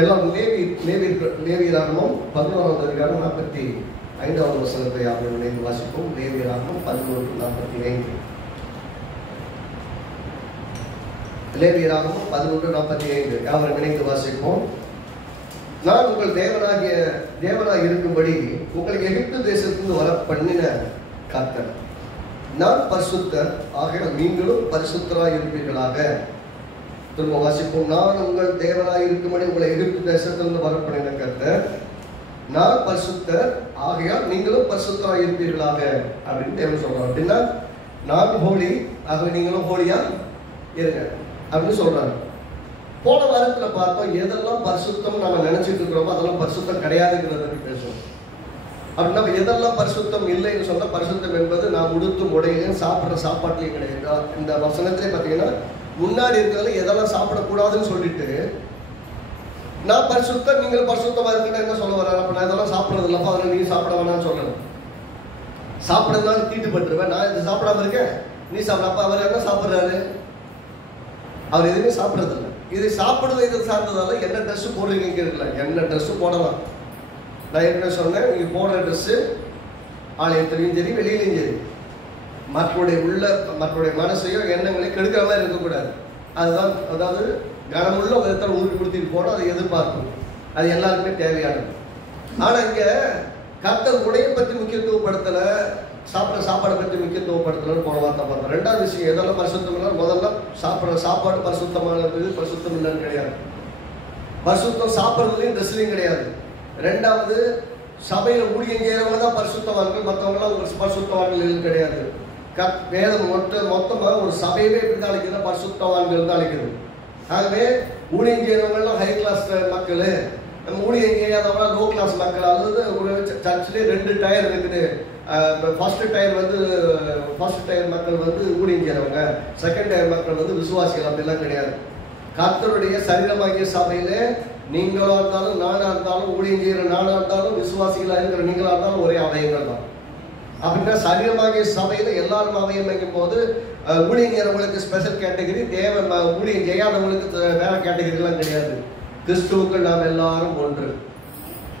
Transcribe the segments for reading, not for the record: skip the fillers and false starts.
எல்லாம் லேவியராகமம் 11வது அதிகாரம் 45வது வசனத்தை யாரும் நினைந்து வாசிப்போம். லேவியராகமம் 11:45. லேவியராகமம் 11:45 யாவரும் நினைந்து வாசிப்போம். நான் உங்கள் தேவனாய் இருக்கும்படி உங்களை எகிப்து தேசத்திலிருந்து வர பண்ணின கர்த்தர். நான் பரிசுத்தர், ஆகையால் நீங்களும் பரிசுத்தராய் இருப்பீர்களாக. திரும்ப வாசிப்போம். நான் உங்கள் தேவனாய் இருக்கும்படி உங்களை எகிப்து தேசத்திலிருந்து வர பண்ணின கர்த்தர். நான் பரிசுத்தர், ஆகையால் நீங்களும் பரிசுத்தராய் இருப்பீர்களாக அப்படின்னு தேவன் சொல்றாங்க. அப்படின்னா நான் ஹோலி, ஆகவே நீங்களும் ஹோலியா இருங்க அப்படின்னு சொல்றாங்க. போன வாரத்தில் பார்த்தோம், எதெல்லாம் பரிசுத்தம் நம்ம நினைச்சிட்டு இருக்கிறோமோ அதெல்லாம் பரிசுத்தம் கிடையாதுங்கிறத பற்றி பேசுவோம். அப்படின்னா எதெல்லாம் பரிசுத்தம் இல்லைன்னு சொன்னால், பரிசுத்தம் என்பது நான் உடுத்தும் உடையிலையும் சாப்பிட்ற சாப்பாட்டுலையும் கிடையாது. இந்த வசனத்திலே பார்த்தீங்கன்னா முன்னாடி இருக்கிறதுல எதெல்லாம் சாப்பிடக்கூடாதுன்னு சொல்லிட்டு நான் பரிசுத்தம் நீங்களும் பரிசுத்தமாக இருக்குன்னா என்ன சொல்ல வர்றாரு? அப்போ நான் இதெல்லாம் சாப்பிட்றது இல்லப்பா, அதில் நீ சாப்பிட வேணாம்னு சொல்லணும். சாப்பிட்றதுனால தீட்டுப்பட்டுருவேன், நான் இது சாப்பிடாம இருக்கேன் நீ சாப்பிடப்பா. அவர் என்ன சாப்பிட்றாரு? அவர் எதுவுமே சாப்பிட்றது இல்லை. இதை சாப்பிடுறது இதை சார்ந்ததால என்ன ட்ரெஸ்ஸு போடுறீங்க இருக்குல்ல, என்ன ட்ரெஸ்ஸு போடலாம். நான் என்ன சொன்னேன், நீங்கள் போடுற ட்ரெஸ்ஸு ஆலயத்துலையும் சரி வெளியிலையும் சரி மற்றவருடைய மனசையோ எண்ணங்களையும் கெடுக்கிற மாதிரி இருக்கக்கூடாது. அதுதான், அதாவது கனமுள்ள விதத்தில் ஊருக்கு கொடுத்துட்டு போனோம், அதை எதிர்பார்க்கும். அது எல்லாருக்குமே தேவையானது. ஆனால் இங்கே கர்த்தர் உடையை பற்றி முக்கியத்துவப்படுத்தலை, சாப்பிட்ற சாப்பாடை பற்றி முக்கியத்துவப்படுத்தலன்னு போன வார்த்தை பார்த்தோம். ரெண்டாவது விஷயம் எதெல்லாம் பரிசுத்தம் இல்லை, முதல்ல சாப்பிட்ற சாப்பாடு பரிசுத்தமானது, பரிசுத்தம் இல்லைன்னு கிடையாது. பரிசுத்தம் சாப்பிட்றதுலையும் ட்ரெஸ்லையும் கிடையாது. ரெண்டாவது, சபையில் ஊழியம் செய்கிறவங்க தான் பரிசுத்தவான்கள், மற்றவங்களாம் ஒரு பரிசுத்தவான்கள் கிடையாது. வேதம் மொத்தமாக ஒரு சபையவே எப்படி தான் அழைக்குதுன்னா பரிசுத்தவான்கள் தான் அழைக்குது. ஆகவே ஊழியம் செய்கிறவங்கலாம் ஹை கிளாஸ் மக்கள், நம்ம ஊழியம் செய்யாதவங்களாம் லோ கிளாஸ் மக்கள். அதாவது ஒரு சர்ச்சிலே 2 டயர் இருக்குது. ஃபர்ஸ்ட் டயர் மக்கள் வந்து ஊழியம் செய்கிறவங்க, செகண்ட் டயர் மக்கள் வந்து விசுவாசிகள். அப்படிலாம் கிடையாது. கர்த்தருடைய சரீரமாகிய சபையிலே நீங்களா இருந்தாலும் நானா இருந்தாலும், ஊழியம் செய்கிற நானா இருந்தாலும், விசுவாசிகளாக இருக்கிற நீங்களா இருந்தாலும் ஒரே அவயங்கள் தான். அப்படின்னா சரீரமாகிய சபையில எல்லாரும் அவயம் வைக்கும் போது ஊழியம் செய்கிறவங்களுக்கு ஸ்பெஷல் கேட்டகரி, ஊழியம் செய்யாதவங்களுக்கு வேற கேட்டகரிலாம் கிடையாது. கிறிஸ்துவுக்கள் நாம் எல்லாரும் ஒன்று.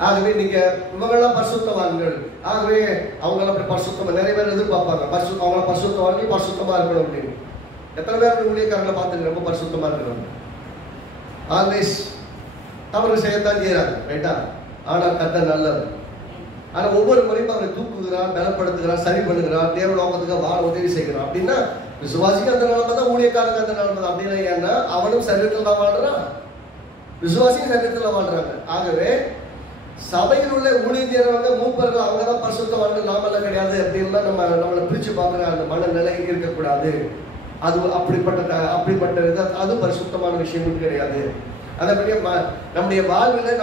ஆகவே நீங்க இவங்கெல்லாம் பரிசுத்தவான்கள், ஆகவே அவங்கள அப்படி பரிசுத்தமா நிறைய பேர் எதிர்பார்ப்பாங்க, அவங்கள பரிசுத்தவான்கள் பரிசுத்தமா இருக்கணும் அப்படின்னு. எத்தனை பேர் ஊழியக்காரங்களை பார்த்துங்க ரொம்ப பரிசுத்தமா இருக்கிறாங்க. ஆல்வேஸ் தவறு செய்யத்தான் செய்யறாங்க, ரைட்டா? ஆனால் கர்த்தர் நல்லவர். ஆனால் ஒவ்வொரு முறையும் அவரை தூக்குகிறான், பலப்படுத்துகிறான், சரி பண்ணுகிறான், தேவ நோக்கத்துக்கு வாழ உதவி செய்கிறான். அப்படின்னா விசுவாசிக்கு அந்த நிலைமை தான், ஊழியக்காரங்க அந்த நிலைமை தான். அப்படின்னா ஏன்னா அவனும் சரீரத்தில் தான் வாழ்றான், விசுவாசியும் சரீரத்தில் வாழ்றாங்க. ஆகவே சபையில் உள்ள ஊழியம் செய்கிறவங்க மூப்பர்கள் அவங்க தான் பரிசுத்தவான்கள், நாமெல்லாம் கிடையாது அப்படின்னா நம்மளை பிரித்து பார்க்குற அந்த மனநிலை இருக்கக்கூடாது. அது அப்படிப்பட்ட அது பரிசுத்தமான விஷயமும் கிடையாது. அதன்படியே நம்முடைய வாழ்வில்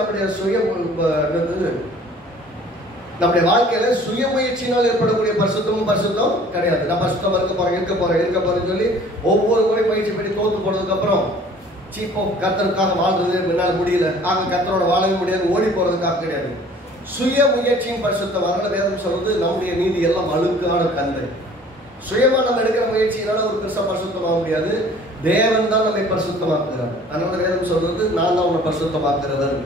நம்முடைய வாழ்க்கையில சுய முயற்சியினால் ஏற்படக்கூடிய பரிசுத்தம் கிடையாது. நான் பரிசுத்தமா இருக்க போறேன்னு சொல்லி ஒவ்வொரு முறை முயற்சி பண்ணி தோத்து போனதுக்கு அப்புறம் சீப்போ கர்த்தருக்காக வாழ்றது என்னால் முடியல, கர்த்தரோட வாழவே முடியாது, ஓடி போறதுக்காக கிடையாது. சுய முயற்சியின் பரிசுத்தம். அதனால வேதம் சொல்றது நம்முடைய நீதி எல்லாம் அழுக்கான கந்தை. சுயமா நம்ம எடுக்கிற முயற்சியினால ஒரு பெருசா பரிசுத்தமாக முடியாது, தேவன் தான் நம்மை பரிசுத்தமாக்குகிறார். அதனால வேதம் சொல்றது நான் தான் உன்னை பரிசுத்தமாக்குறவர்.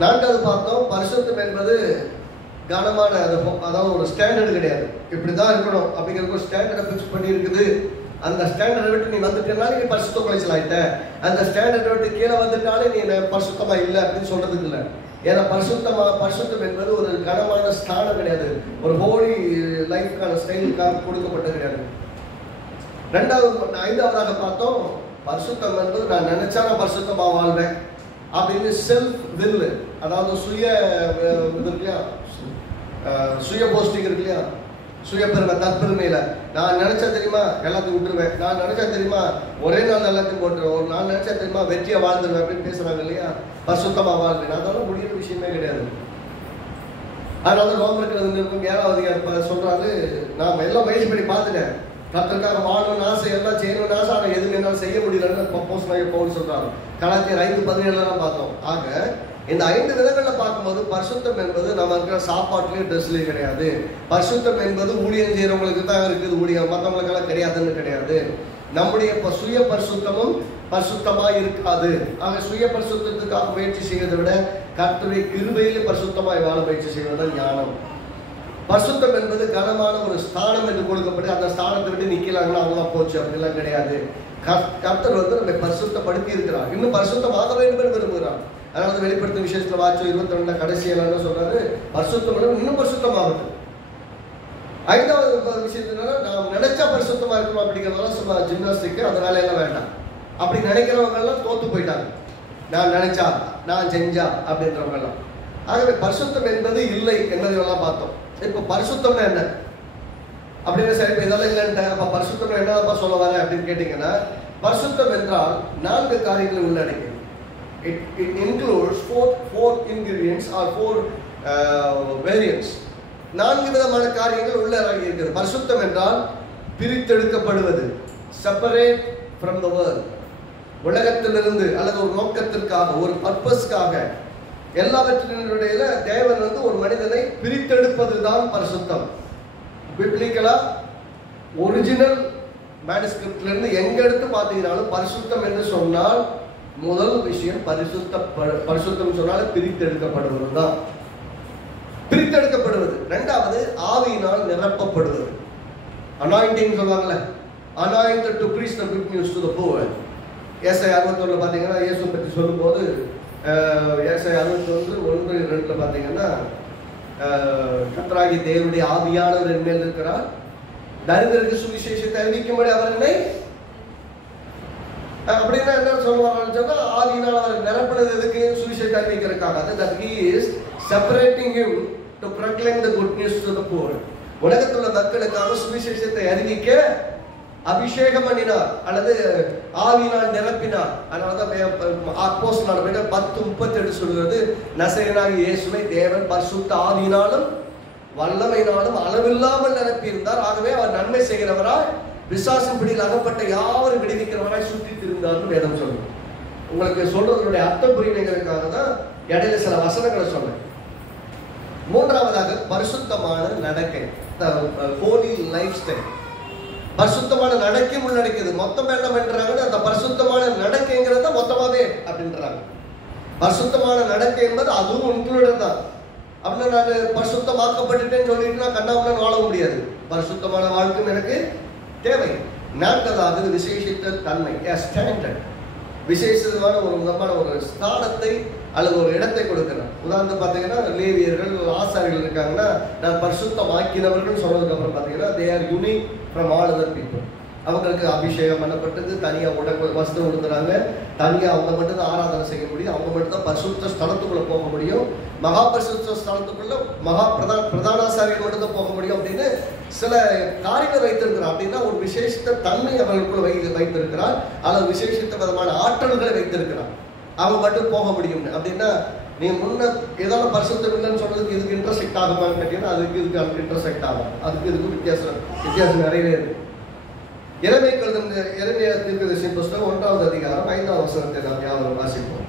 நான்காவது பார்த்தோம், பரிசுத்தம் என்பது கனமான, அதாவது ஒரு ஸ்டாண்டர்டு கிடையாது. இப்படிதான் இருக்கணும் அப்படிங்கிற ஒரு ஸ்டாண்டர்டை பிக்ஸ் பண்ணி இருக்குது. அந்த ஸ்டாண்டர்டை விட்டு நீ வந்துட்டனாலே நீ பரிசுத்த குலைச்சல் ஆயிட்ட, அந்த ஸ்டாண்டர்டை விட்டு கீழே வந்துட்டாலே நீ பரிசுத்தமா இல்லை அப்படின்னு சொல்றதுக்கு இல்லை. ஏன்னா பரிசுத்தம் என்பது ஒரு கனமான ஸ்தானம் கிடையாது, ஒரு ஹோலி லைஃப்கான ஸ்டைலுக்காக கொடுக்கப்பட்டது கிடையாது. ஐந்தாவதாக பார்த்தோம், பரிசுத்தம் என்பது நான் நினைச்சா நான் பரிசுத்தமா வாழ்வேன் அப்படின்னு செல்ஃப் வில், அதாவது சுய இது இருக்கு இல்லையா, சுய போஸ்டிங் இருக்கு இல்லையா, சுய பெருமை, தற்பெருமையில நான் நினைச்சா தெரியுமா எல்லாத்தையும் விட்டுருவேன், நான் நினைச்சா தெரியுமா ஒரே நாள் எல்லாத்தையும் போட்டுருவேன், நான் நினைச்சா தெரியுமா வெற்றியா வாழ்ந்துருவேன் அப்படின்னு பேசுறாங்க இல்லையா. பரிசுத்தமா வாழ்வேன், அதெல்லாம் முடிகிற விஷயமே கிடையாது. அதனால ரோமருக்கு 7வது அதிகாரம் சொல்றாரு, நான் எல்லாம் முயற்சி பண்ணி பார்த்துட்டேன், கர்த்தருக்காக வாழணும்னு ஆசை, எல்லாம் செய்யணும்னு ஆசை, ஆனால் எதுவுமே என்னால் செய்ய முடியலன்னு பவுல் சொல்றாங்க. கலாத்தியர் 5:17 பார்த்தோம். ஆக இந்த 5 விதங்களில் பார்க்கும்போது பரிசுத்தம் என்பது நம்ம இருக்கிற சாப்பாட்டுலேயும் ட்ரெஸ்லேயும் கிடையாது. பரிசுத்தம் என்பது ஊழியம் செய்கிறவங்களுக்கு தான் இருக்குது, ஊழியம் மற்றவங்களுக்கெல்லாம் கிடையாதுன்னு கிடையாது. நம்முடைய சுய பரிசுத்தமும் பரிசுத்தமாய் இருக்காது. ஆக சுய பரிசுத்தத்துக்காக முயற்சி செய்வதை விட கர்த்தருடைய கிருபையிலே பரிசுத்தமாய் வாழ முயற்சி செய்வதுதான் ஞானம். பரிசுத்தம் என்பது கனமான ஒரு ஸ்தானம் என்று கொடுக்கப்பட்டு அந்த ஸ்தானத்தை விட்டு நிக்கலாங்கன்னா அவங்களாம் போச்சு அப்படிலாம் கிடையாது. கர்த்தர் நம்ம பரிசுத்தப்படுத்தி இருக்கிறார், இன்னும் பரிசுத்தமாக வேண்டும் என்று விரும்புகிறார். அதனால வெளிப்படுத்தும் விசேஷத்துல வாட்சம் 22 கடைசியில என்ன சொல்றாரு, பரிசுத்தம் இன்னும் பரிசுத்தமாகுது. 5வது விஷயத்துல நாம் நினைச்சா பரிசுத்தமா இருக்கணும் அப்படிங்கிறதெல்லாம் சும்மா ஜிம்னாஸ்டிக், அந்த வேலையெல்லாம் வேண்டாம். அப்படி நினைக்கிறவங்க எல்லாம் தோத்து போயிட்டாங்க. நான் நினைச்சா நான் செஞ்சா அப்படின்றவங்க எல்லாம். ஆகவே பரிசுத்தம் என்பது இல்லை என்பதையெல்லாம் பார்த்தோம். இப்ப பரிசுத்தம்னா என்ன அப்படின்னு சரி இதெல்லாம் இல்லைன்ட்டு அப்ப பரிசுத்தம் என்னப்பா சொல்ல வர அப்படின்னு கேட்டீங்கன்னா, பரிசுத்தம் என்றால் 4 காரியங்களை உள்ளடக்கியது. It includes four ingredients or 4 variants. 4 விதமான காரியங்கள் உள்ளடங்கி இருக்கிறது. பரிசுத்தம் என்றால் பிரித்தெடுக்கப்படுவது, செப்பரேட் ஃப்ரம் த வேர்ல்ட், உலகத்திலிருந்து அல்லது ஒரு நோக்கத்திற்காக ஒரு பர்பஸ்க்காக எல்லாவற்றினுடைய தேவன் ஒரு மனிதனை பிரித்தெடுப்பதுதான் பரிசுத்தம். பிப்ளிக்கலா ஒரிஜினல் மேனுஸ்கிரிப்ட்ல இருந்து எங்க எடுத்து பார்த்தீங்கன்னாலும் பரிசுத்தம் என்று சொன்னால் முதல் விஷயம் பரிசுத்தம் சொன்னால் பிரித்தெடுக்கப்படுவது தான். பிரித்தெடுக்கப்படுவது. 2வது ஆவியினால் நிரப்பப்படுவது. அனாயிண்டிங் சொல்லுவாங்கல்ல, anointed to preach the good news to the poor. ஏசாயா 61 பாத்தீங்கன்னா இயேசு பற்றி சொல்லும்போது ஏசாயா 61:1-2 பாத்தீங்கன்னா கர்த்தராகி தேவனுடைய ஆவியானவர் என் மேல் இருக்கிறார், தரித்திரருக்கு சுவிசேஷத்தை அறிவிக்கும்படி அவர் என்னை அப்படின்னா என்ன சொல்லுவாங்கன்னு சொன்னா ஆவியினால் அவர் நிரப்புறது எதுக்கு, சுவிசேஷத்தை அறிவிக்கிறதுக்காக. that he is separating him to proclaim the good news to the poor. உலகத்தில் உள்ள மக்களுக்காக சுவிசேஷத்தை அறிவிக்க அபிஷேகம் பண்ணினார் அல்லது ஆவியினால் நிரப்பினார். அதனாலதான் அப்போஸ்தலர் 10:38 சொல்கிறது, நசரேயனாகிய இயேசுவை தேவன் பரிசுத்த ஆவியினாலும் வல்லமையினாலும் அளவில்லாமல் நிரப்பி இருந்தார். ஆகவே அவர் நன்மை செய்கிறவராய் பிசாசின் பிடியில் அகப்பட்ட யாவரும் விடுவிக்கிறவராய் சுற்றி திருந்தார்னு வேதம் சொல்லுங்க. உங்களுக்கு சொல்றதுடைய அர்த்தம் புரியணுங்கிறதுக்காக தான் இடையில சில வசனங்களை சொன்னேன். 3வதாக பரிசுத்தமான நடக்கை, ஹோலி லைஃப் ஸ்டைல். பரிசுத்தமான நடக்கை உள்ளடக்கியது. மொத்தம் என்ன பண்றாங்கன்னா அந்த பரிசுத்தமான நடக்கைங்கிறத மொத்தமாவே அப்படின்றாங்க. பரிசுத்தமான நடக்கை என்பது அதுவும் இன்க்ளூடட் தான். அப்படின்னா நான் பரிசுத்தமாக்கப்பட்டுட்டேன்னு சொல்லிட்டு கண்ணாமண்ணன் வாழ முடியாது. பரிசுத்தமான வாழ்க்கை எனக்கு தேவை. 4வது விசேஷித்த தன்மை, ஸ்டாண்டர்ட். விசேஷமான ஒரு விதமான ஒரு ஸ்தானத்தை அல்லது ஒரு இடத்தை கொடுக்கிறார். உதாரணத்துக்கு பார்த்தீங்கன்னா லேவியர்கள் ஆசாரிகள் இருக்காங்கன்னா நான் பரிசுத்தமாக்கினவர்கள் சொன்னதுக்கு அப்புறம் பார்த்தீங்கன்னா they are unique from all other people. அவங்களுக்கு அபிஷேகம் பண்ணப்பட்டது, தனியாக வஸ்திரம் கொடுக்குறாங்க, தனியாக அவங்க மட்டும் தான் ஆராதனை செய்ய முடியும், அவங்க மட்டும் தான் பரிசுத்த ஸ்தலத்துக்குள்ள போக முடியும், மகா பரிசுத்த ஸ்தலத்துக்குள்ள பிரதானாசாரியர் மட்டும் தான் போக முடியும் அப்படின்னு சில காரியங்கள் வைத்திருக்கிறார். அப்படின்னா ஒரு விசேஷத்த தன்மை அவர்களுக்குள்ள வைத்திருக்கிறார் அல்லது விசேஷத்த விதமான ஆற்றல்களை வைத்திருக்கிறார். அவங்க மட்டும் போக முடியும். அப்படின்னா நீ முன்ன ஏதாவது பரிசுத்தம் இல்லைன்னு சொன்னதுக்கு இதுக்கு இன்டர்செக்ட் ஆகுமான்னு கேட்டீங்கன்னா அதுக்கு இதுக்கு இன்டர்செக்ட் ஆகும். அதுக்கு இதுக்கு வித்தியாசம் நிறையவே இருக்கு. எரேமியா தீர்க்கதரிசியின் புஸ்தகம் 1வது அதிகாரம் 5வது வசனத்தை நாம் யாவரும் வாசிப்போம்.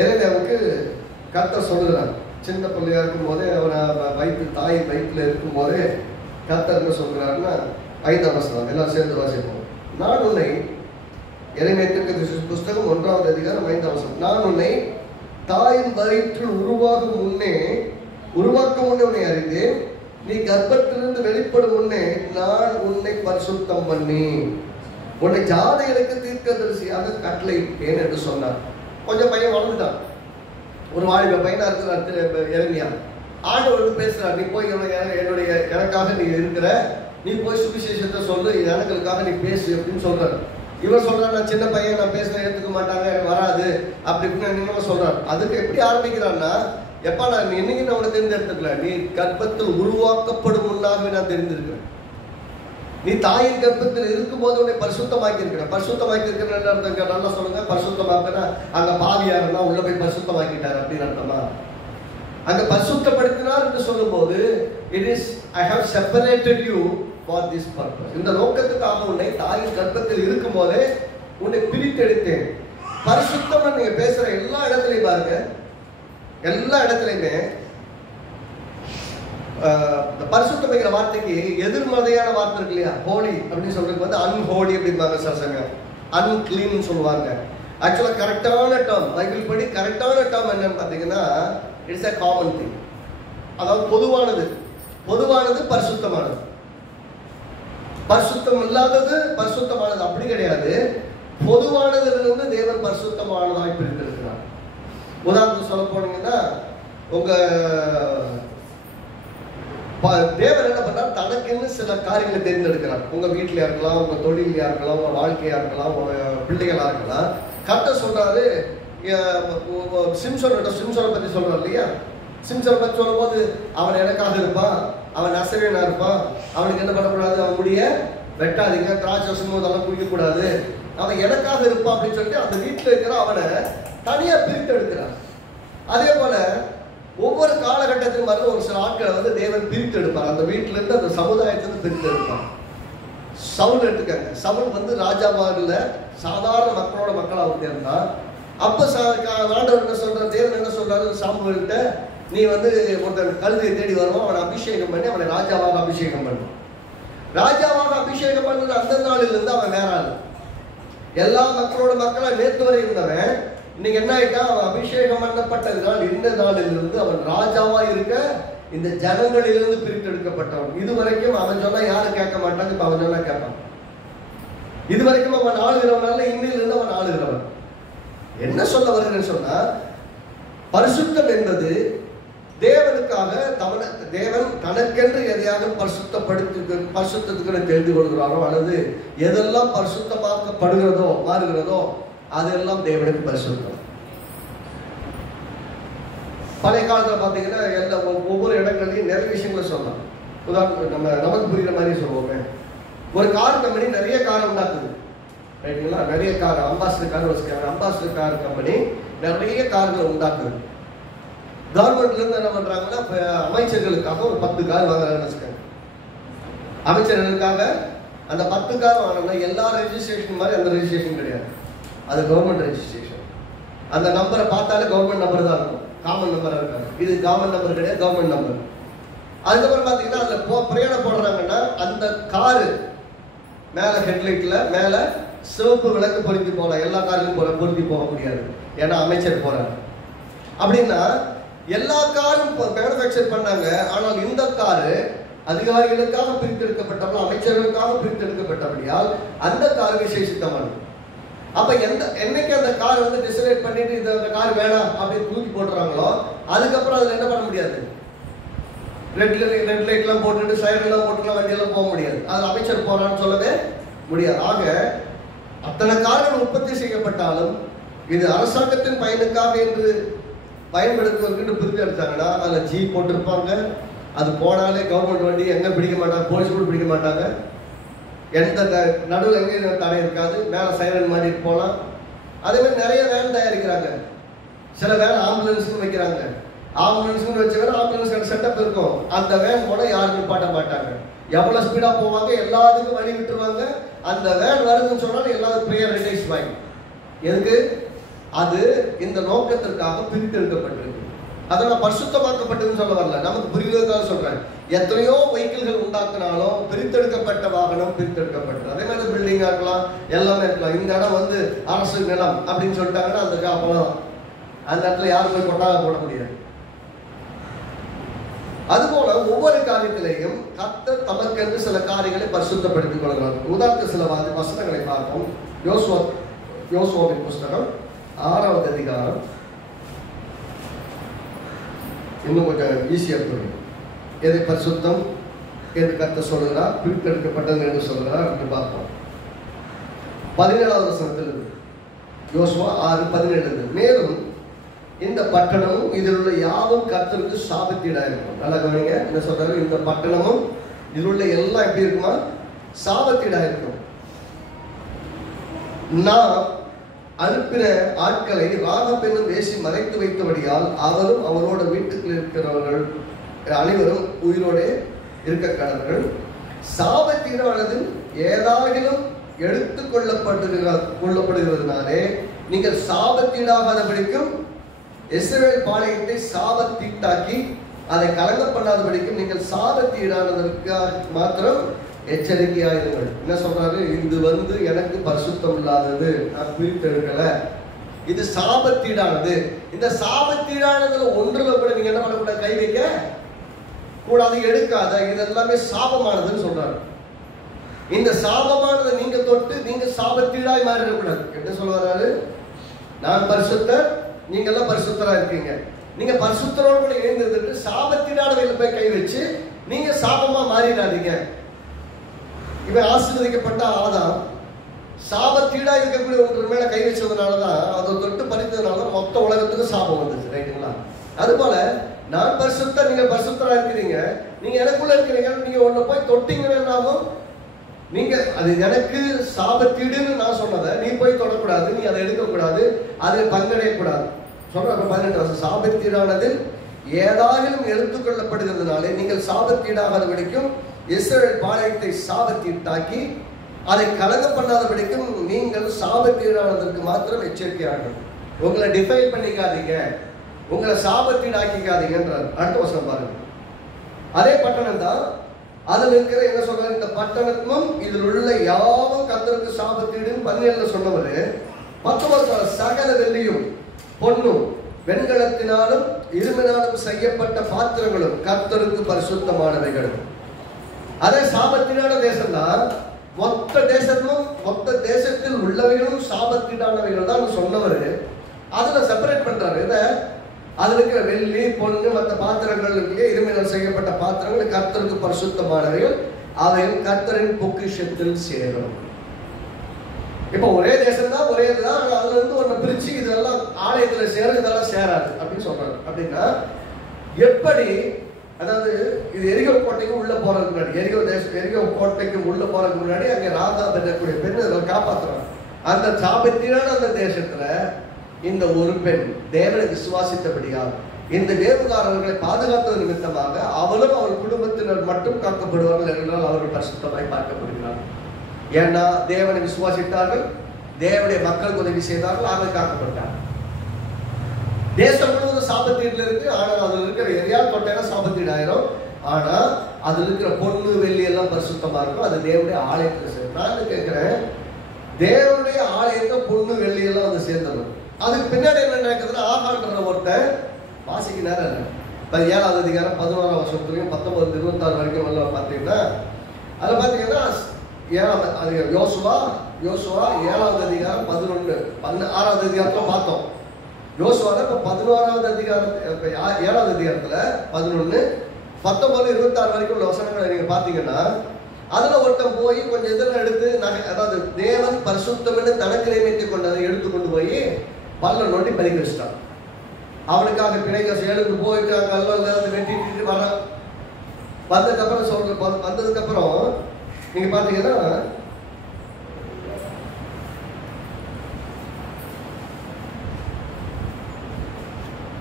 எரேமியாவுக்கு கர்த்தர் சொல்லுகிறார், சின்ன பிள்ளையா இருக்கும் போதே அவரை தாய் வயிற்றுல இருக்கும் போதே கர்த்தர் என்ன சொல்கிறாருன்னா 5வது வசனம் எல்லாம் சேர்ந்து வாசிப்போம். நான் உன்னை, எரேமியா தீர்க்கதரிசி புஸ்தகம் 1வது அதிகாரம் 5வது வசனம், நான் உன்னை தாயின் வயிற்றில் உருவாக்கும் முன்னே உன்னை அறிந்தேன், நீ கர்ப்பத்திலிருந்து வெளிப்படும் முன்னே நான் உன்னை பரிசுத்தம் பண்ணி உன்னை ஜாதிகளுக்கு தீர்க்கதரிசியாக கட்டளையிட்டேன் என்று சொன்னார். கொஞ்சம் பையன் வளர்ந்துட்டான், ஒரு வாலிப பையனா இருக்கிறார் எரேமியா. ஆண்டவர் பேசுறார், நீ போய் என்னுடைய எனக்காக நீ இருக்கிற, நீ போய் சுவிசேஷத்தை சொல்லு, எனக்காக நீ பேசு அப்படின்னு சொல்றாரு. இவர் சொல்றாரு, நான் சின்ன பையன், நான் பேசுன ஏற்றுக்க மாட்டாங்க, வராது அப்படி இப்படின்னு சொல்றாரு. அதுக்கு எப்படி ஆரம்பிக்கிறான்னா, எப்பா நான் இன்னைக்கு நான் உன்னை தெரிந்தெடுத்துக்கல, நீ கர்ப்பத்தில் உருவாக்கப்படும் முன்னாகவே நான் தெரிந்திருக்கிறேன், நீ தாயின் கர்ப்பத்தில் இருக்கும் போது உன்னை பரிசுத்தமாக்கி இருக்கிறேன். பரிசுத்தமாக்கி இருக்கிறேன் அர்த்தம் நல்லா சொல்லுங்க. பரிசுத்தமாக்கினா அங்க பாவியா இருந்தா உள்ள போய் பரிசுத்தமாக்கிட்டார் அப்படின்னு அர்த்தமா? அங்க பரிசுத்தப்படுத்தினார் என்று சொல்லும் போது it is I have separated you for this purpose. இந்த நோக்கத்துக்காக உன்னை தாயின் கர்ப்பத்தில் இருக்கும் போதே உன்னை பிரித்தெடுத்தேன். பரிசுத்தமா நீங்க பேசுற எல்லா இடத்துலையும் பாருங்க, எல்லா இடத்துலையுமே பரிசுத்தமைக்கிற வார்த்தைக்கு எதிர்மறையான வார்த்தை இருக்கு இல்லையா, ஹோலி அப்படின்னு சொல்றதுக்கு வந்து அன்ஹோலி அப்படிம்பாங்க சில சமயம், அன்கிளீன் சொல்லுவாங்க. ஆக்சுவலா கரெக்டான டேர்ம், பைபிள் படி கரெக்டான டேர்ம் என்னன்னு பார்த்தீங்கன்னா இட்ஸ் a காமன் திங். அதாவது பொதுவானது பரிசுத்தமானது, பரிசுத்தம் இல்லாதது பரிசுத்தமானது அப்படி கிடையாது. பொதுவானதிலிருந்து தேவன் பரிசுத்தமானதாய் பிரித்திருக்கிறார். உதாரணத்துக்கு சொல்ல போனீங்கன்னா உங்க தேவன் என்ன பண்றார், தனக்குன்னு சில காரியங்களை தேர்ந்தெடுக்கிறார். உங்க வீட்டிலயா இருக்கலாம், உங்க தொழிலையா இருக்கலாம், உங்க வாழ்க்கையா இருக்கலாம், உங்க பிள்ளைகளா இருக்கலாம். கர்த்தர் சொல்றாரு, சிம்சோனை பத்தி சொல்றாரு இல்லையா, சிம்சோனை பத்தி சொல்லும் போது அவன் எனக்காக இருப்பான், அவன் நசரேயனா இருப்பான், அவனுக்கு என்ன பண்ணக்கூடாது, அவன் முடிய வெட்டாதீங்க, திராட்சை அதெல்லாம் குடிக்க கூடாது, அவன் எனக்காக இருப்பான் அப்படின்னு சொல்லிட்டு அந்த வீட்டில் இருக்கிற அவனை தனியா பிரித்து எடுக்கிறான். அதே போல ஒவ்வொரு காலகட்டத்திலும் வந்து ஒரு சில ஆட்களை வந்து தேவன் பிரித்து எடுப்பார். அந்த வீட்டில இருந்து அந்த சமுதாயத்திலிருந்து பிரித்து எடுப்பார். சவுல் எடுத்துக்காங்க, சவுல் வந்து ராஜாவா இல்ல, சாதாரண மக்களோட மக்களா வந்து இருந்தான். அப்ப ஆண்டவர் என்ன சொல்ற, தேவன் என்ன சொல்றாரு சாமுவேல்கிட்ட, நீ வந்து ஒருத்தன் கழுதையை தேடி வருவான், அவனை அபிஷேகம் பண்ணி அவனை ராஜாவாக அபிஷேகம் பண்ணும். ராஜாவாக அபிஷேகம் பண்ணுற அந்த நாளில் இருந்து அவன் வேற ஆளு. எல்லா மக்களோட மக்களா நேற்று வரை இருந்தவன் இன்னைக்கு என்ன ஆயிட்டான், அவன் அபிஷேகம் பண்ணப்பட்டதுனால் இந்த நாளிலிருந்து அவன் ராஜாவா இருக்க இந்த ஜனங்களிலிருந்து பிரித்து எடுக்கப்பட்டவன். இதுவரைக்கும் அவன் சொன்னா யாரும் கேட்க மாட்டாங்க, இப்ப அவன் சொன்னா கேட்பான். இதுவரைக்கும் அவன் ஆளுகிறவனால இன்னிலிருந்து அவன் ஆளுகிறவன். என்ன சொல்ல வருகிறேன்னு சொன்னா, பரிசுத்தம் என்பது தேவனுக்காக தேவன் தனக்கென்று எதையாக பரிசுத்தத்துக்கு தெரிந்து கொள்கிறாரோ அல்லது எதெல்லாம் பரிசுத்தமாக்கப்படுகிறதோ மாறுகிறதோ அதெல்லாம் தேவனுக்கு பரிசுத்தம். பழைய காலத்துல பாத்தீங்கன்னா எல்லா ஒவ்வொரு இடங்கள்லையும் நிறைய விஷயங்களை சொல்லலாம். உதாரணத்துக்கு நமக்கு புரியுற மாதிரி சொல்லுவோமே, ஒரு கார் கம்பெனி நிறைய கார் உண்டாக்குது ரைட்டுங்களா, நிறைய கார், அம்பாசிடர் கார் வச்சுக்காங்க, அம்பாசிடர் கார் கம்பெனி நிறைய கார்களை உண்டாக்குது. கவர்மெண்ட்ல இருந்து என்ன பண்றாங்கன்னா, அமைச்சர்களுக்காக ஒரு 10 கார் வாங்குறாங்கன்னு வச்சுக்காங்க. அமைச்சர்களுக்காக அந்த 10 கார் வாங்கினா எல்லா ரெஜிஸ்ட்ரேஷன் மாதிரி அந்த ரெஜிஸ்ட்ரேஷன் கிடையாது, அது கவர்மெண்ட் ரெஜிஸ்ட்ரேஷன். அந்த நம்பரை பார்த்தாலே கவர்மெண்ட் நம்பர் தான் இருக்கும், காமன் நம்பரா இருக்காது. இது காமன் நம்பர் கிடையாது, கவர்மெண்ட் நம்பர். அதுக்கப்புறம் பாத்தீங்கன்னா அதுல பிரயாணம் போடுறாங்கன்னா அந்த காரு மேல ஹெட்லைட்ல மேல சிவப்பு விளக்கு பொருத்தி போகலாம், எல்லா காரிலும் பொருத்தி போக முடியாது, ஏன்னா அமைச்சர் போறாரு. அப்படின்னா எல்லா காரும் மேனுஃபேக்சர் பண்ணாங்க, ஆனால் இந்த காரு அதிகாரிகளுக்காக பிரித்தெடுக்கப்பட்டவர்கள், அமைச்சர்களுக்காக பிரித்தெடுக்கப்பட்டபடியால் அந்த கார் விசேஷித்தமானது. அப்ப என்னைக்கு அந்த கார் வந்து டிசைட் பண்ணிட்டு இந்த கார் வேணாம் அப்படின்னு தூக்கி போட்டுறாங்களோ அதுக்கப்புறம் அதுல என்ன பண்ண முடியாது, ரெட் லைட் எல்லாம் போட்டுட்டு சைடு எல்லாம் போட்டுலாம் வண்டியெல்லாம் போக முடியாது, அது அமைச்சர் போறான்னு சொல்லவே முடியாது. ஆக அத்தனை கார்கள் உற்பத்தி செய்யப்பட்டாலும் இது அரசாங்கத்தின் பயனுக்காக என்று பயன்படுத்துவதற்கு பிரித்து எடுத்தாங்கன்னா அதுல ஜீப் போட்டிருப்பாங்க, அது போனாலே கவர்மெண்ட் வண்டி எங்க பிடிக்க மாட்டாங்க, போலீஸ் கூட பிடிக்க மாட்டாங்க, எந்த நடுவில் எங்கேயும் தடை இருக்காது, மேலே சைரன் மாதிரி போகலாம். அதே மாதிரி நிறைய வேன் தயாரிக்கிறாங்க, சில வேன் ஆம்புலன்ஸுக்கு வைக்கிறாங்க, ஆம்புலன்ஸுன்னு வச்ச வேன் ஆம்புலன்ஸ் செட்டப் இருக்கும், அந்த வேன் போனால் யாரும் நிப்பாட்ட மாட்டாங்க, எவ்வளோ ஸ்பீடாக போவாங்க, எல்லாத்துக்கும் வழி விட்டுருவாங்க. அந்த வேன் வருதுன்னு சொன்னாலும் எல்லாரும் ப்ரேயர் ரிலைஸ் வாங்கி எதுக்கு, அது இந்த நோக்கத்திற்காக பிரித்து எடுக்கப்பட்டிருக்கு. அதை நான் பரிசுத்தமாக்கப்பட்டதுன்னு சொல்ல வரல, நமக்கு புரிவதற்காக சொல்றேன். எத்தனையோ வெஹிக்கிள்கள் உண்டாக்குனாலும் பிரித்தெடுக்கப்பட்ட வாகனம் பிரித்தெடுக்கப்பட்டது. அதே மாதிரி பில்டிங்கா இருக்கலாம், எல்லாமே இருக்கலாம். இந்த இடம் வந்து அரசு நிலம் அப்படின்னு சொல்லிட்டாங்கன்னா அந்த அப்பதான் அந்த இடத்துல யாரும் போய் கொட்டாக போட முடியாது. அதுபோல ஒவ்வொரு காரியத்திலையும் கர்த்தர் தமக்கென்று சில காரியங்களை பரிசுத்தப்படுத்திக் கொள்கிறார். உதாரணத்துக்கு சில வசனங்களை பார்ப்போம். யோசுவாவின் புஸ்தகம் 6வது அதிகாரம், இன்னும் கொஞ்சம் ஈஸியா புரியும். எதை பரிசுத்தம் என்று கர்த்தர் சொல்கிறார், பிரித்தெடுக்கப்பட்டது என்று சொல்கிறார் என்று பார்ப்போம். 17வது வசனத்தில் யோசுவா 6:17. மேலும் இந்த பட்டணமும் இதில் உள்ள யாவும் கர்த்தருக்கு சாபத்தீடா இருக்கும். நல்லா கவனிங்க, என்ன சொல்றாரு, இந்த பட்டணமும் இதில் உள்ள எல்லாம் எப்படி இருக்குமா, சாபத்தீடா இருக்கும். நான் அனுப்பின ஆட்களை ராகப் என்னும் வேசி மறைத்து வைத்தபடியால் அவரும் அவரோட வீட்டுக்குள் இருக்கிறவர்கள் அனைவரும் உயிரோட இருக்க கடவர்கள். சாபத்தீடானது ஏதாகிலும் எடுத்துக் கொள்ளப்படுகிறதுனாலே நீங்கள் சாபத்தீடாகாதபடிக்கும் இஸ்ரவேல் பாளையத்தை சாபத்தீட்டாக்கி அதை கலங்க பண்ணாதபடிக்கும் நீங்கள் சாபத்தி ஈடானதற்காக மாத்திரம் எச்சரிக்கையாயிருங்கள். என்ன சொல்றாரு? இது எனக்கு பரிசுத்தம் இல்லாதது, நான் பிரித்தெடுக்கல, இது சாபத்தீடானது. இந்த சாபத்தீடானதுல ஒன்றுல கூட நீங்க என்ன பண்ணக்கூடாது? கை வைக்க கூடாது, எடுக்காத. இது எல்லாமே சாபமானதுன்னு சொல்றாரு. இந்த சாபமானதை நீங்க தொட்டு நீங்க சாபத்தீடாய் மாறிடக்கூடாது. என்ன சொல்றாரு? நான் பரிசுத்தர், நீங்க எல்லாம் பரிசுத்தரா இருக்கீங்க. நீங்க பரிசுத்தரோடு கூட எழுந்திருந்துட்டு சாபத்தீடானவையில போய் கை வச்சு நீங்க சாபமா மாறிடாதீங்க. இவன் ஆசீர்வதிக்கப்பட்ட ஆதாம் சாபத்தீடா இருக்கக்கூடிய ஒன்று மேல கை வச்சதுனாலதான், அதை தொட்டு பறித்ததுனாலதான் மொத்த உலகத்துக்கு சாபம் வந்துச்சு. ரைட்டுங்களா? அதுபோல நான் பரிசுத்தர், நீங்க பரிசுத்தரா இருக்கிறீங்க. நீங்க எனக்குள்ள இருக்கிறீங்க. நீங்க ஒண்ணு போய் தொட்டீங்கன்னாலும் நீங்க அது எனக்கு சாபத்தீடுன்னு நான் சொன்னதை நீ போய் தொடக்கூடாது, நீ அதை எடுக்கக்கூடாது, அதில் பங்கடையக்கூடாது. சொல்ற 18 வருஷம் சாபத்தீடானது ஏதாயிலும் எடுத்துக்கொள்ளப்படுகிறதுனாலே நீங்கள் சாபத்தீடாகாதபடிக்கும் இஸ்ரவேல் பாளையத்தை சாபத்தீட்டாக்கி அதை கலங்க பண்ணாதபடிக்கும் நீங்கள் சாபத்தீடானதற்கு மாத்திரம் எச்சரிக்கையாகணும். உங்களை டிஃபைன் பண்ணிக்காதீங்க, உங்களை சாபத்தீடாக்கிக்காதீங்கன்றார். அடுத்த வசனம் பாருங்க. அதே பட்டணம் தான், அதுல இருக்கிற என்ன சொல்றாரு? இந்த பட்டணத்தும் இதில் உள்ள யாவும் கர்த்தருக்கு சாபத்தீடுன்னு 17 சொன்னவரு 19 சகல வெள்ளியும் பொன்னும் வெண்கலத்தினாலும் இரும்பினாலும் செய்யப்பட்ட பாத்திரங்களும் கர்த்தருக்கு பரிசுத்தமானவைகள். அதே சாபத்தீடான தேசம் தான். மொத்த தேசத்தில் உள்ளவைகளும் சாபத்தீடானவைகள் தான் சொன்னவரு. அதுல செப்பரேட் பண்றாரு. இதை அதுல இருக்கிற வெள்ளி பொண்ணு மற்ற பாத்திரங்கள் இரும்பினால் செய்யப்பட்ட பாத்திரங்கள் கர்த்தருக்கு பரிசுத்தமானவைகள், அவையும் கர்த்தரின் பொக்கிஷத்தில் சேரும். இப்ப ஒரே தேசம் தான், ஒரே இதுதான். அதுல இருந்து ஒண்ணு பிரிச்சு இதெல்லாம் ஆலயத்துல சேரும், இதெல்லாம் சேராது அப்படின்னு சொல்றாரு. அப்படின்னா எப்படி? அதாவது இது எரிகோ கோட்டைக்கு உள்ள போறதுக்கு முன்னாடி, எரிகோ கோட்டைக்கு உள்ள போறதுக்கு முன்னாடி அங்க ராதா பெண்ணக்கூடிய பெண் இதெல்லாம் காப்பாற்றுறாங்க. அந்த சாபத்தீடான அந்த தேசத்துல இந்த ஒரு பெண் தேவனை விசுவாசித்தபடியால் இந்த வேவுகாரர்களை பாதுகாப்பது நிமித்தமாக அவளும் அவள் குடும்பத்தினர் மட்டும் காக்கப்படுவார்கள் என்றால் அவர்கள் பரிசுத்தமாய் பார்க்கப்படுகிறார்கள். ஏன்னா தேவனை விசுவாசித்தார்கள், தேவனுடைய மக்களுக்கு உதவி செய்தார்கள், அவர்கள் காக்கப்பட்டார்கள். தேசம் முழுவதும் சாபத்தீடுல இருக்கு. ஆனால் அதுல இருக்கிற எரியால் தொட்டைனா சாபத்தீடு ஆயிரும். ஆனா அதுல இருக்கிற பொண்ணு வெள்ளி எல்லாம் பரிசுத்தமா இருக்கும். அது தேவனுடைய ஆலயத்துல சேரும். நான் கேட்கிறேன், தேவனுடைய ஆலயத்தை பொண்ணு வெள்ளி எல்லாம் வந்து சேர்ந்துடும். அதுக்கு பின்னாடி என்ன நடக்குதுன்னா, ஆகான்ற ஒருத்தன் வாசிக்க நேரம் இல்லை. 7ஆவது அதிகாரம் 11ஆம் வருஷத்துலையும் 19 26 வரைக்கும் எல்லாம் பார்த்தீங்கன்னா, அதில் பார்த்தீங்கன்னா யோசுவா 7ஆவது அதிகாரம் 11 16ஆவது அதிகாரத்தில் பார்த்தோம். யோசுவால இப்ப 16ஆவது அதிகாரம் 7ஆவது அதிகாரத்துல 11 19 26 வரைக்கும் உள்ள வசனங்களை நீங்க பாத்தீங்கன்னா, அதுல ஒருத்தன் போய் கொஞ்சம் இதெல்லாம் எடுத்து அதாவது தேவன் பரிசுத்தம் என்று தனக்கு நியமித்துக் கொண்டதை எடுத்து கொண்டு போய் பல்ல நோண்டி பறிக்க வச்சுட்டான். அவனுக்காக பிணைக்க எழுந்து போயிட்டு கல்ல வெட்டிட்டு வர வந்ததுக்கப்புறம் வந்ததுக்கு அப்புறம் நீங்க பாத்தீங்கன்னா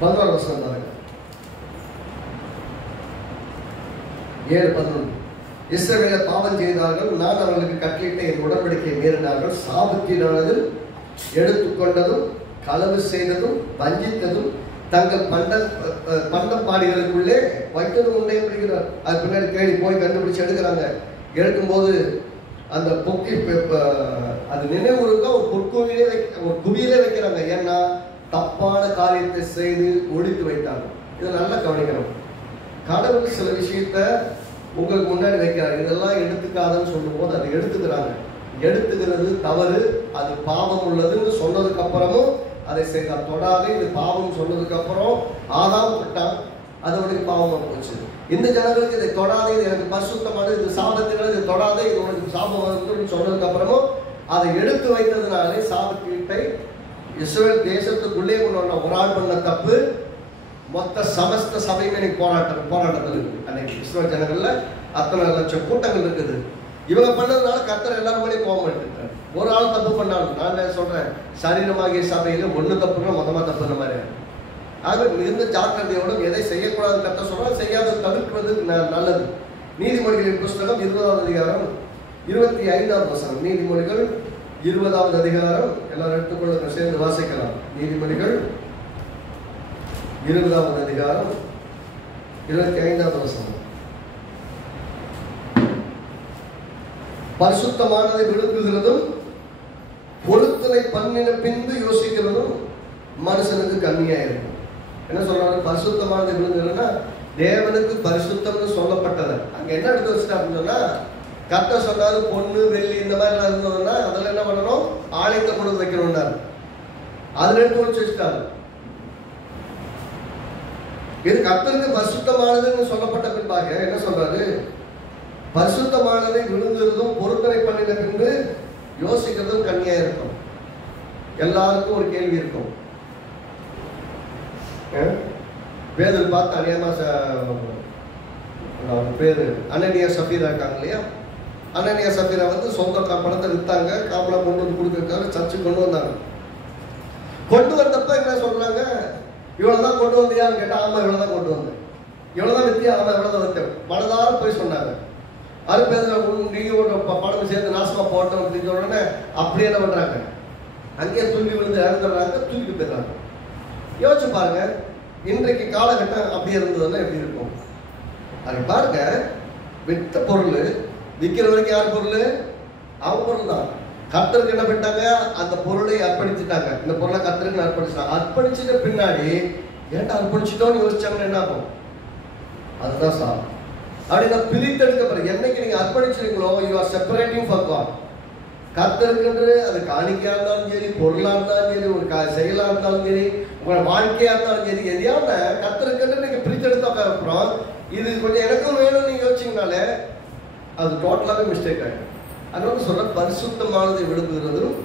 11 வசனம் பாருங்க. 7:11 இஸ்ரவேலர் பாவம் செய்தார்கள், நான் அவர்களுக்கு கட்டளையிட்ட என் உடன்படிக்கையை மீறினார்கள், சாபத்தீடானதில் எடுத்துக்கொண்டதும் களவு செய்ததும் வஞ்சித்ததும் தங்கள் பண்டப்பாடிகளுக்குள்ளே வைத்ததும் உண்டே அப்படிங்கிறார். அது பின்னாடி தேடி போய் கண்டுபிடிச்சு எடுக்கிறாங்க. எடுக்கும்போது அந்த பொக்கி அது நினைவுறுக்க ஒரு குவியிலே வைக்கிறாங்க. ஏன்னா தப்பான காரியத்தை செய்து ஒழித்து வைத்தாங்க. இதை நல்லா கவனிக்கணும். கடவுள் சில விஷயத்த உங்களுக்கு முன்னாடி வைக்கிறாங்க. இதெல்லாம் எடுத்துக்காதன்னு சொல்லும் போது அதை எடுத்துக்கிறாங்க. எடுத்துக்கிறது தவறு, அது பாவம் உள்ளதுன்னு சொன்னதுக்கு அப்புறமும் அதை செய்தார். தொடாது, இது பாவம் சொன்னதுக்கு அப்புறம் ஆதாம் விட்டான், அது உனக்கு பாவமா போச்சு. இந்த ஜனங்களுக்கு இதை தொடாது, இது எனக்கு பரிசுத்தமானது, இது சாபத்தினால் இது தொடாது, இது உனக்கு சாபம் வருதுன்னு சொன்னதுக்கு அப்புறமும் அதை எடுத்து வைத்ததுனாலே சாபத்தீட்டை இஸ்ரவேல் தேசத்துக்குள்ளே கொண்டு வந்த ஒரு ஆள் பண்ண தப்பு மொத்த சமஸ்த சபையுமே போராட்டத்தில் இருக்கு. அன்னைக்கு இஸ்ரவேல் ஜனங்கள்ல அத்தனை லட்சம் கூட்டங்கள் இருக்குது. இவங்க பண்ணதுனால கர்த்தர் எல்லாரும் மேலே கோபம் எடுத்துட்டார். ஒரு ஆள் தப்பு பண்ணாலும் நான் சொல்றேன், சரீரமாகிய சபையில ஒண்ணு தப்புன்னா மொத்தமா தப்புன்ற மாதிரி. ஆக மிகுந்த ஜாக்கிரதையோடு எதை செய்யக்கூடாது கர்த்தர் சொல்றாரு, செய்யாத தவிர்க்கிறது நல்லது. நீதிமொழிகளின் புஸ்தகம் 20ஆவது அதிகாரம் 25ஆவது வசனம். நீதிமொழிகள் 20ஆவது அதிகாரம் எல்லாரும் எடுத்துக்கொள்ள சேர்ந்து வாசிக்கலாம். நீதிமொழிகள் 20ஆவது அதிகாரம் 25வது வசனம். பரிசுத்தமானதை விழுங்குகிறதும் பொருத்தனை பண்ணின பின்பு யோசிக்கிறதும் மனுஷனுக்கு கம்மியா இருக்கும். என்ன சொல்றாரு? பரிசுத்தமானதை விழுங்குகிறதுனா தேவனுக்கு பரிசுத்தம்னு சொல்லப்பட்டது. அங்க என்ன எடுத்து வச்சுட்டாருன்னா, கர்த்தர் சொன்னாரு பொண்ணு வெள்ளி இந்த மாதிரி எல்லாம் இருந்ததுன்னா அதில் என்ன பண்ணணும்? ஆலயத்தை கொண்டு வைக்கணும்னாரு. அதுல எடுத்து வச்சுட்டாரு. இது கர்த்தருக்கு பரிசுத்தமானதுன்னு சொல்லப்பட்ட பின்பாக என்ன சொல்றாரு? பரிசுத்தமானதை விழுங்குறதும் பொருத்தனை பண்ணின பின்பு யோசிக்கிறதும் கண்ணியா இருக்கும். எல்லாருக்கும் ஒரு கேள்வி இருக்கும். பேதர் பார்த்து அநியமா பேரு அனனியா சபீரா இருக்காங்க இல்லையா? அனனியா சபீரா சொந்த பணத்தை வித்தாங்க, காப்பலா கொண்டு வந்து கொடுத்துருக்காங்க, சர்ச்சு கொண்டு வந்தாங்க. கொண்டு வந்தப்ப என்ன சொல்றாங்க? இவ்வளவுதான் கொண்டு வந்தியான்னு கேட்டா, ஆமா இவ்வளவுதான் கொண்டு வந்தேன். இவ்வளவுதான் வித்தியா? ஆமா இவ்வளவுதான் வித்தேன். மனதார போய் சொன்னாங்க. அது பேர் நீங்க ஒரு பணம் சேர்ந்து நாசமா போட்டோம் அப்படின்னு சொன்னோடனே அப்படியே என்ன பண்றாங்க? அங்கேயே துள்ளி விழுந்து இறந்துடுறாங்க, தூக்கிட்டு போயிடுறாங்க. யோசிச்சு பாருங்க, இன்றைக்கு காலகட்டம் அப்படி இருந்ததுன்னா எப்படி இருக்கும்? அது பாருங்க, வித்த பொருள் விற்கிற வரைக்கும் யார் பொருள்? அவங்க பொருள் தான். கர்த்தருக்கு என்ன பண்ணிட்டாங்க? அந்த பொருளை அர்ப்பணிச்சுட்டாங்க. இந்த பொருளை கர்த்தருக்கு அர்ப்பணிச்சாங்க. அர்ப்பணிச்சுட்ட பின்னாடி ஏன்டா அர்ப்பணிச்சுட்டோன்னு யோசிச்சாங்கன்னு என்ன ஆகும்? அதுதான் சார். அப்படின்னா பிரித்தெடுக்கப்படுது. என்னைக்கு நீங்க அர்ப்பணிச்சிருக்கீங்களோ, you are separating for God. கர்த்தருக்குன்று அது காணிக்கையா இருந்தாலும் சரி, பொருளா இருந்தாலும் சரி, ஒரு செயலா இருந்தாலும் சரி, உங்களோட வாழ்க்கையா இருந்தாலும் சரி, எதையாவது கர்த்தருக்குன்று நீங்க பிரித்தெடுத்த அப்புறம் இது கொஞ்சம் எனக்கும் வேணும்னு நீங்க யோசிச்சீங்கனாலே அது டோட்டலாகவே மிஸ்டேக் ஆகிடும். அதனால சொல்ற பரிசுத்தமானதை விழுங்குகிறதும்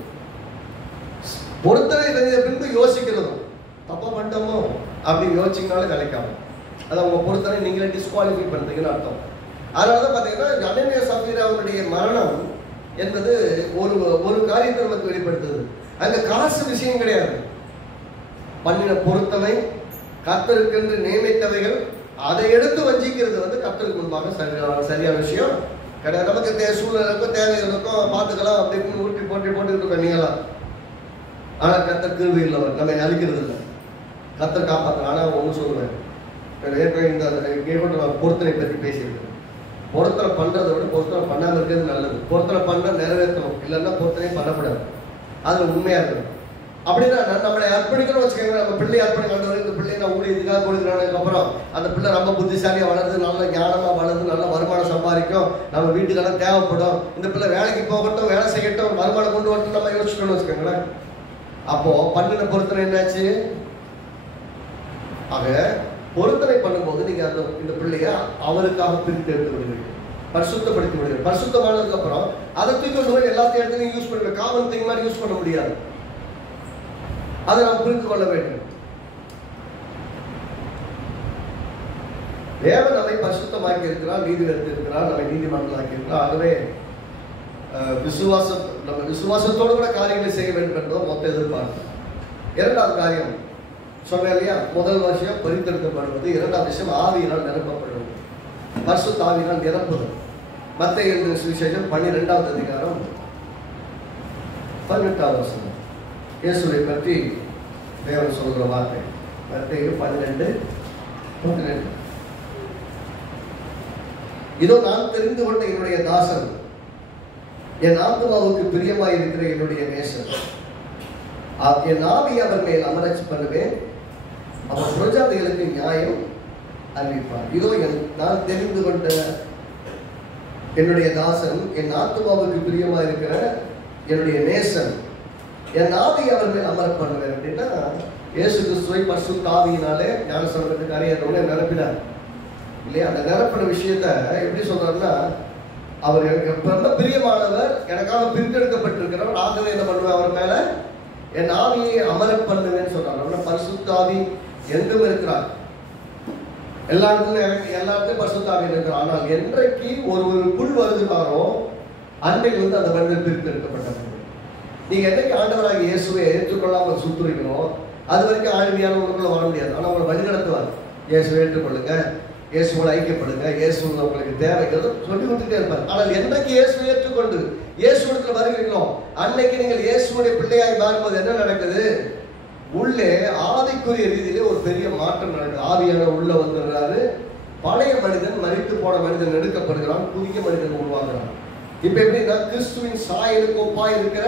பொருத்தனை தெரிஞ்ச பின்பு யோசிக்கிறதும். தப்பா பண்ணிட்டோமோ அப்படின்னு யோசிச்சிங்கனாலே நிலைக்காம அதை உங்க பொருத்தனை நீங்களே டிஸ்குவாலிஃபை பண்றீங்கன்னு அர்த்தம். அதனாலதான் பாத்தீங்கன்னா அனனியா சபீராவுடைய மரணம் என்பது ஒரு காரியத்தை நமக்கு வெளிப்படுத்துது. அங்க காசு விஷயம் கிடையாது. பண்ணின பொருத்தனை, கர்த்தருக்கென்று நியமித்தவைகள், அதை எடுத்து வஞ்சிக்கிறது கர்த்தருக்கு முன்பாக சரியான விஷயம் கிடையாது. நமக்கு சூழ்நிலைக்கும் தேவைகளுக்கும் பார்த்துக்கலாம் அப்படின்னு ஊட்டி போட்டு இருக்கோம் நீங்களாம். ஆனா கர்த்தர் கிருபை இல்லவர், நம்ம அழிக்கிறது இல்லை. கர்த்தர் காப்பாற்ற. ஆனா ஒண்ணு சொல்லுவேன், இந்த பொருத்தனை பற்றி பேசியிருக்கேன். பொருத்தனை பண்றதை விட பொருத்தனை பண்ணாம இருக்கிறது நல்லது. பொருத்தனை பண்ண நிறைவேற்றணும், இல்லைன்னா பொருத்தனை பண்ணக்கூடாது. அதுல உண்மையா இருக்கணும். அப்படின்னா நம்மளை அர்ப்பணிக்கணும்னு வச்சுக்கோங்க. நம்ம பிள்ளை அர்ப்பணிக்க, இந்த பிள்ளை நான் ஊழியத்துக்காக கொடுக்குறதுக்கு அப்புறம் அந்த பிள்ளை ரொம்ப புத்திசாலியா வளருது, நல்ல ஞானமா வளருது, நல்ல வருமானம் சம்பாதிக்கும், நம்ம வீட்டுக்கெல்லாம் தேவைப்படும், இந்த பிள்ளை வேலைக்கு போகட்டும், வேலை செய்யட்டும், வருமானம் கொண்டு வரட்டும் நம்ம யோசிக்கணும்னு வச்சுக்கோங்களேன். அப்போ பண்ணின பொருத்தனை என்னாச்சு? ஆக பொருத்தனை பண்ணும்போது நீங்க இந்த பிள்ளைய அவருக்காக பிரித்து எடுத்து விடுவீங்க, பரிசுத்தப்படுத்தி விடுவீங்க. பரிசுத்தமானதுக்கு அப்புறம் அதை தூக்கி கொண்டு போய் எல்லாத்தையும் எடுத்து நீங்க யூஸ் பண்ணுங்க. காமன் திங் மாதிரி யூஸ் பண்ண முடியாது. அதை நாம் புரிந்து கொள்ள வேண்டும். தேவன் நம்மை பரிசுத்தமாக்கி இருக்கிறார், நீதி எடுத்திருக்கிறார், நம்மை நீதிமன்றமாக்கி இருக்கிறார். ஆகவே நம்ம விசுவாசத்தோடு கூட காரியங்களை செய்ய வேண்டும் என்பது மொத்த எதிர்பார்ப்பு. இரண்டாவது காரியம் சொன்னேன் இல்லையா? முதல் விஷயம் பரிந்தெடுக்கப்படுவது, இரண்டாவது விஷயம் ஆவியினால் நிரப்பப்படுவது. பரிசுத்த ஆவியினால் நிரப்புதல். மத்தேயு எழுதின சுவிசேஷம் 12வது அதிகாரம் 18வது வசனம். இயேசுவை பற்றி தேவன் சொல்கிற வார்த்தை. மத்தேயு 12:12. இதோ நான் தெரிந்து கொண்ட என்னுடைய தாசன், என் ஆத்மாவுக்கு பிரியமாய் இருக்கிற என்னுடைய நேசன், என் ஆவியை அவர் மேல் அமரச் பண்ணுவேன், அவர் பிரஜாதிகளுக்கு நியாயம் அறிவிப்பார். இதோ நான் தெரிந்து கொண்ட என்னுடைய தாசன், என் ஆத்மாவுக்கு பிரியமா இருக்கிற என்னுடைய நேசன், என் ஆவியை அவர் மேல் அமர பண்ணுவேன். அப்படின்னா இயேசு கிறிஸ்துவை பரிசுத்த ஆவியினாலே ஞானஸ்நானத்துக்கு அறியறவங்க நிரப்பினார் இல்லையா? அந்த நிரப்பின விஷயத்த எப்படி சொல்றாருன்னா, அவர் எனக்கு ரொம்ப பிரியமானவர், எனக்காக பிரித்தெடுக்கப்பட்டிருக்கிறவர், ஆகவே என்ன பண்ணுவேன், அவர் மேல என் ஆவியை அமர பண்ணுவேன்னு சொல்றாரு. பரிசுத்த ஆவி எங்கும் இருக்கிறார், எல்லா இடத்துலயும் பரிசுத்த ஆவி இருக்கிறார். ஆனால் என்றைக்கு ஒருவருக்குள் வருகிறாரோ அன்றைக்கு அந்த மனிதர் பிரித்தெடுக்கப்பட்டவர். நீங்க என்னைக்கு ஆண்டவராக இயேசுவை ஏற்றுக்கொள்ளாமல் சுத்துறீங்களோ அது வரைக்கும் ஆழ்மையான உங்களுக்குள்ள வர முடியாது. ஆனா உங்களை வழி நடத்துவார். இயேசுவை ஏற்றுக்கொள்ளுங்க, இயேசுவோட ஐக்கியப்படுங்க, இயேசு உங்களுக்கு தேவைங்கிறது சொல்லி கொடுத்துட்டே இருப்பார். ஆனால் என்றைக்கு இயேசுவை ஏற்றுக்கொண்டு இயேசுடத்துல வருகிறீங்களோ அன்னைக்கு நீங்கள் இயேசுடைய பிள்ளையாய் மாறும்போது என்ன நடக்குது? உள்ளே ஆவிக்குரிய ரீதியிலே ஒரு பெரிய மாற்றம் நடக்குது. ஆவியான உள்ள வந்துடுறாரு, பழைய மனிதன், மரித்து போன மனிதன் எடுக்கப்படுகிறான், புதிய மனிதன் உருவாகிறான். இப்ப எப்படின்னா கிறிஸ்துவின் சாயலுக்கு ஒப்பாய் இருக்கிற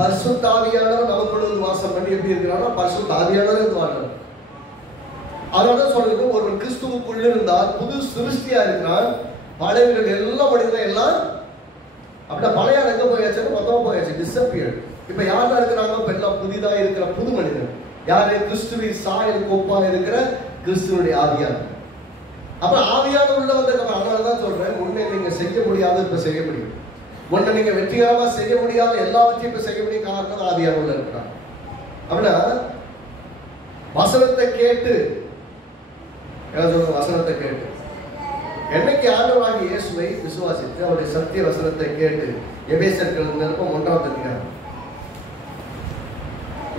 பரிசுத்த ஆவியானவர் நமக்குள்ள வாசம் பண்ணி எப்படி இருக்கிறாரோ பரிசுத்த ஆவியானவர் வாழ்றார். அதனால சொல்றது ஒரு கிறிஸ்துவுக்குள்ள இருந்தால் புது சிருஷ்டியா இருக்கிறான். பழையவர்கள் எல்லாம் மனிதர்கள் எல்லாம் அப்படின்னா பழைய எங்க போயாச்சு, மொத்தமா போயாச்சு, டிஸப்பியர்ட். இப்ப யாரா இருக்கிறாங்க? இப்ப எல்லாம் புதிதா இருக்கிற புது மனிதன். யாரு? கிறிஸ்துவின் சாயலுக்கு ஒப்பா இருக்கிற கிறிஸ்துவனுடைய ஆவியானவர். அப்ப ஆவியான உள்ள வந்ததுக்கு அதனாலதான் சொல்றேன், முன்னே நீங்க செய்ய முடியாத இப்ப செய்ய முடியும். முன்ன நீங்க வெற்றிகரமா செய்ய முடியாத எல்லாவற்றையும் இப்ப செய்ய முடியும். காரணம் ஆவியான உள்ள இருக்கிறாங்க. அப்படின்னா வசனத்தை கேட்டு, வசனத்தை கேட்டு என்னைக்கு ஆண்டவராகிய இயேசுவை விசுவாசித்து அவருடைய சத்திய வசனத்தை கேட்டு, எபேசியர்கள் நிருபம் 1வது அதிகாரம்,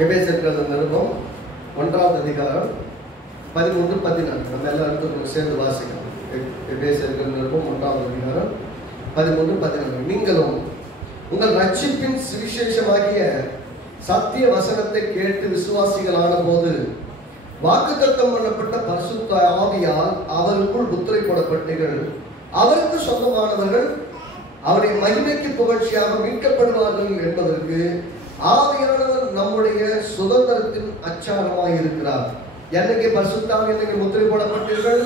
எபேசியர்கள் நிருபம் 1வது அதிகாரம் 13-14 நம்ம எல்லாரும் சேர்ந்து வாசிக்கலாம். எபேசியர்கள் நிருபம் 1வது அதிகாரம் 13-14. நீங்களும் உங்கள் ரட்சிப்பின் சுவிசேஷமாகிய சத்திய வசனத்தை கேட்டு விசுவாசிகளான போது வாக்குத்தத்தம் பண்ணப்பட்ட பரிசுத்த ஆவியால் அவருக்குள் முத்திரை போடப்பட்டீர்கள். அவருக்கு சொந்தமானவர்கள் அவருடைய மகிமைக்கு புகழ்ச்சியாக மீட்கப்படுவார்கள் என்பதற்கு ஆவியானவர் நம்முடைய சுதந்திரத்தின் அச்சாரமாக இருக்கிறார். என்னைக்கு பரிசுத்த ஆவி என்னைக்கு முத்திரை போடப்பட்டீர்கள்,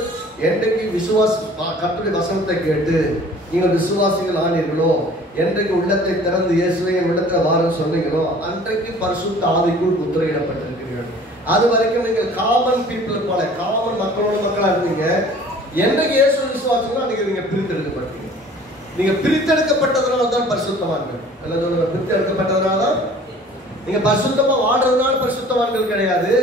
என்றைக்கு கர்த்தருடைய வசனத்தை கேட்டு நீங்கள் விசுவாசிகள் ஆனீர்களோ, என்றைக்கு உள்ளத்தை திறந்து இயேசுவை உள்ளத்துல வாரம் சொன்னீங்களோ, அன்றைக்கு பரிசுத்த ஆவிக்குள் முத்திரையிடப்பட்டிருக்கிறீர்கள். அது வரைக்கும் நீங்கள் காமன் பீப்புள் போல, காமன் மக்களோட மக்களா இருந்தீங்க. என்னைக்கு இயேசு விசுவாசிங்களோ அன்னைக்கு நீங்க பிரித்தெடுக்கப்பட்டீங்க. நீங்க பிரித்தெடுக்கப்பட்டதுனால தான் பரிசுத்தவான்கள். எல்லாம் சொல்லுங்க, பிரித்தெடுக்கப்பட்டதுனால தான். நீங்க பரிசுத்தமா வாழ்றதுனால பரிசுத்தவான்கள் கிடையாது.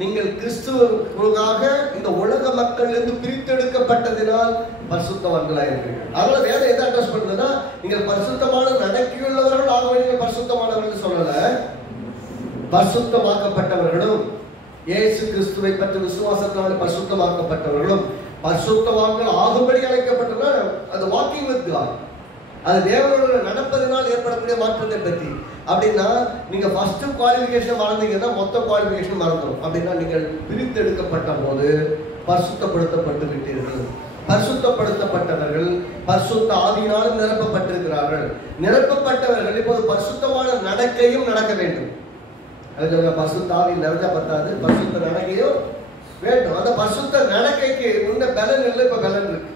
நீங்கள் கிறிஸ்துவுக்காக இந்த உலக மக்கள் இருந்து பிரித்தெடுக்கப்பட்டதினால் பரிசுத்தவான்களா இருக்கிறீர்கள். அதனால வேதம் எதை அட்ரஸ் பண்ணுதுன்னா, நீங்கள் பரிசுத்தமான நடக்கையுள்ளவர்கள் ஆகவே நீங்கள் பரிசுத்தமானவர்கள் சொல்லல, பரிசுத்தமாக்கப்பட்டவர்களும் இயேசு கிறிஸ்துவை பற்றி விசுவாசத்தினால் பரிசுத்தமாக்கப்பட்டவர்களும் பரிசுத்தவான்கள் ஆகும்படி அழைக்கப்பட்டனர். அது வாக்கிங் வித் காட், அது தேவனோட நடப்பதனால் ஏற்படக்கூடிய மாற்றத்தை பற்றி. அப்படின்னா நீங்க ஃபர்ஸ்ட் குவாலிஃபிகேஷன் மறந்தீங்கன்னா மொத்த குவாலிஃபிகேஷன் மறந்துடும். அப்படின்னா நீங்கள் பிரித்தெடுக்கப்பட்ட போது பரிசுத்தப்படுத்தப்பட்டு விட்டீர்கள். பரிசுத்தப்படுத்தப்பட்டவர்கள் பரிசுத்த ஆவியினாலும் நிரப்பப்பட்டிருக்கிறார்கள். நிரப்பப்பட்டவர்கள் இப்போது பரிசுத்தமான நடக்கையும் நடக்க வேண்டும். பரிசுத்த ஆவியில் நிறைஞ்சா பத்தாது, பரிசுத்த நடக்கையும் வேண்டும். அந்த பரிசுத்த நடக்கைக்கு முன்ன பலன் இல்லை, இப்ப பலன் இருக்கு.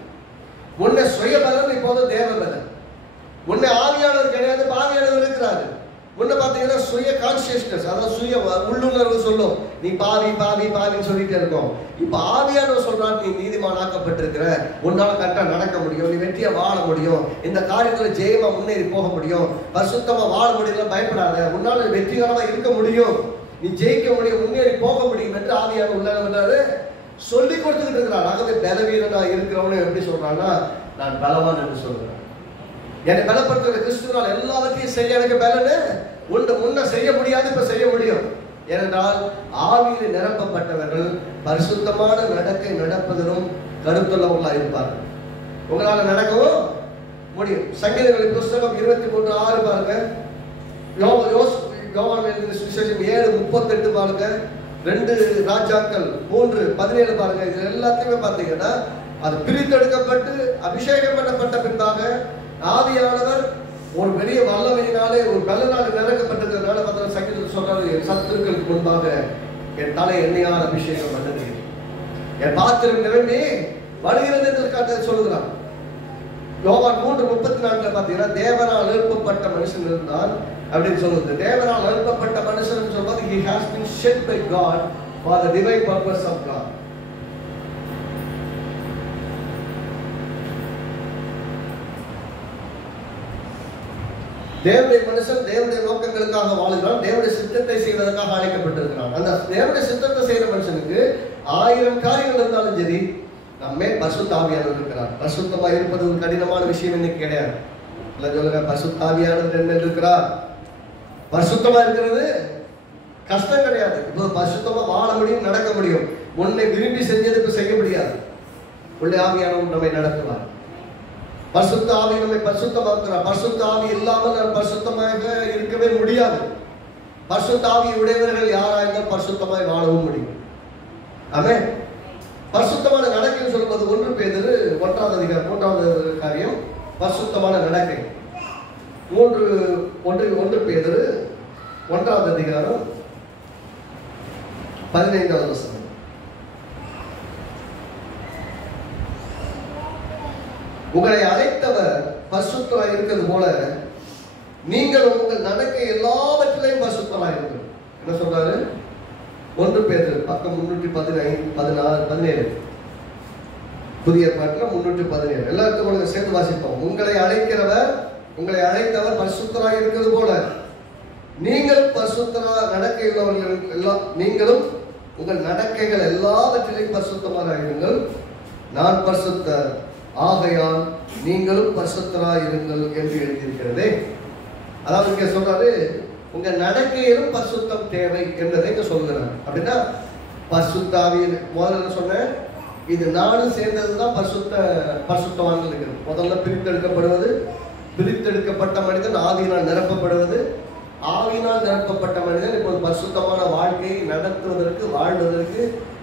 முன்ன சுய பலன், இப்போது தேவ பலன். முன்ன ஆவியானவர் கிடையாது, ஆவியானவர் இருக்கிறாரு. முன்ன பாத்தீங்கன்னா சுய கான்சியஸ்னஸ், அதாவது சுய உள்ளுணர்வு சொல்லும், நீ பாவி பாவி பாவின்னு சொல்லிட்டே இருக்கோம். இப்ப ஆவியானவர் சொல்றாரு, நீ நீதிமானாக்கப்பட்டிருக்கிற, உன்னால கரெக்டா நடக்க முடியும், நீ வெற்றியா வாழ முடியும், இந்த காரியத்துல ஜெயமா முன்னேறி போக முடியும், பரிசுத்தமா வாழ முடியல, பயப்படாத, உன்னால வெற்றிகரமா இருக்க முடியும், நீ ஜெயிக்க முடியும், முன்னேறி போக முடியும் என்று ஆவியானவர் உள்ளாரு சொல்லி கொடுத்துக்கிட்டு இருக்கிறார். ஆகவே பலவீனனா இருக்கிறவனு எப்படி சொல்றான்னா, நான் பலவான் என்று சொல்றேன். என்னை பலப்படுத்துகிற கிறிஸ்துவினால் எல்லாவற்றையும் செய்ய எனக்கு பலனு உண்டு. முன்ன செய்ய முடியாது, இப்ப செய்ய முடியும். ஏனென்றால் ஆவியில் நிரப்பப்பட்டவர்கள் பரிசுத்தமான நடக்கை நடப்பதிலும் கருத்துள்ளவர்களாக இருப்பார்கள். உங்களால நடக்கவும் முடியும். சங்கீதங்களின் புஸ்தகம் 23:6 பாருங்க, யோவான் எழுதின சுவிசேஷம் 7:38 பாருங்க, 2 ராஜாக்கள் 3:17 பாருங்க. இது எல்லாத்தையுமே பார்த்தீங்கன்னா அது பிரித்தெடுக்கப்பட்டு அபிஷேகம் பண்ணப்பட்ட பின்பாக ஆவியானவர் ஒரு பெரிய வல்லமையினாலே ஒரு பலனாக நிரப்பப்பட்டதுனால பார்த்தா சங்கீதத்தில் சொல்றாரு, என் சத்துருக்களுக்கு முன்பாக என் தலை எண்ணெயால் அபிஷேகம் பண்ணது, என் பாத்திரம் நிரம்பி வருகிறது என்று சொல்லுகிறான். யோவான் 3:34 பார்த்தீங்கன்னா தேவனால் எழுப்பப்பட்ட மனுஷன் இருந்தால் அப்படின்னு சொல்லுது. தேவனால் எழுப்பப்பட்ட மனுஷன் சொல்வது he has been shed by God for the divine purpose of God. தேவனுடைய மனுஷன் தேவனுடைய நோக்கங்களுக்காக வாழ்கிறான், தேவனுடைய சித்தத்தை செய்வதற்காக அழைக்கப்பட்டிருக்கிறான். அந்த தேவனுடைய சித்தத்தை செய்யற மனுஷனுக்கு 1000 காரியங்கள் இருந்தாலும் சரி, நம்மே பரிசுத்த ஆவியானவர் இருக்கிறார். பரிசுத்தமா இருப்பது ஒரு கடினமான விஷயம் இன்னைக்கு கிடையாது. சொல்லுங்க, பரிசுத்த ஆவியானவர் என்ன இருக்கிறார்? பரிசுத்தமா இருக்கிறது கஷ்டம் கிடையாது. இப்போ பரிசுத்தமா வாழ முடியும், நடக்க முடியும். உன்னை விரும்பி செஞ்சது இப்ப செய்ய முடியாது. உள்ள ஆவியானவர் நம்மை நடத்துவார். பரிசுத்த ஆவி நம்மை பரிசுத்தமாக்குறார். பரிசுத்த ஆவி இல்லாமல் நாம் பரிசுத்தமாக இருக்கவே முடியாது. பரிசுத்த ஆவி உடையவர்கள் யாராயிருந்தால் பரிசுத்தமாய் வாழவும் முடியும். ஆமென். பரிசுத்தமான நடக்கைன்னு சொல்லும்போது 1 பேதுரு மூன்றாவது காரியம் பரிசுத்தமான நடக்கை. 1 பேதுரு 1வது அதிகாரம் 15வது வசனம். உங்களை அழைத்தவர் பரிசுத்தராய் இருக்கிறது போல நீங்கள் உங்கள் நடக்கை எல்லாவற்றிலையும் பரிசுத்தராய் இருக்கிறது. என்ன சொல்றாரு? 1 பேதுரு பக்கம் 317 புதிய பாட்டுல 317 எல்லாத்துக்கும் சேர்த்து வாசிப்போம். உங்களை அழைத்தவர் பரிசுத்தராய் இருக்கிறது போல நீங்கள் பரிசுத்தரா நடக்கை உள்ளவர்கள் எல்லாம் நீங்களும் உங்கள் நடக்கைகள் எல்லாவற்றிலையும் பரிசுத்தமாக இருங்கள். நான் பரிசுத்தர், ஆகையால் நீங்களும் பரிசுத்தராய் இருங்கள் என்று எழுதியிருக்கிறதே. அதாவது இங்க சொல்றாரு, உங்க நடக்கையிலும் பரிசுத்தம் தேவை என்பதை இங்க சொல்கிறார். அப்படின்னா பரிசுத்தாவியின் முதல்ல சொன்ன இது நானும் சேர்ந்ததுதான் பரிசுத்தவான்கள் இருக்கிறது. முதல்ல பிரித்தெடுக்கப்பட்ட மனிதன் ஆவியினால் நிரப்பப்படுவது, ஆவியினால் நிரப்பப்பட்ட மனிதன் இப்போது பரிசுத்தமான வாழ்க்கையை நடத்துவதற்கு, வாழ்வதற்கு,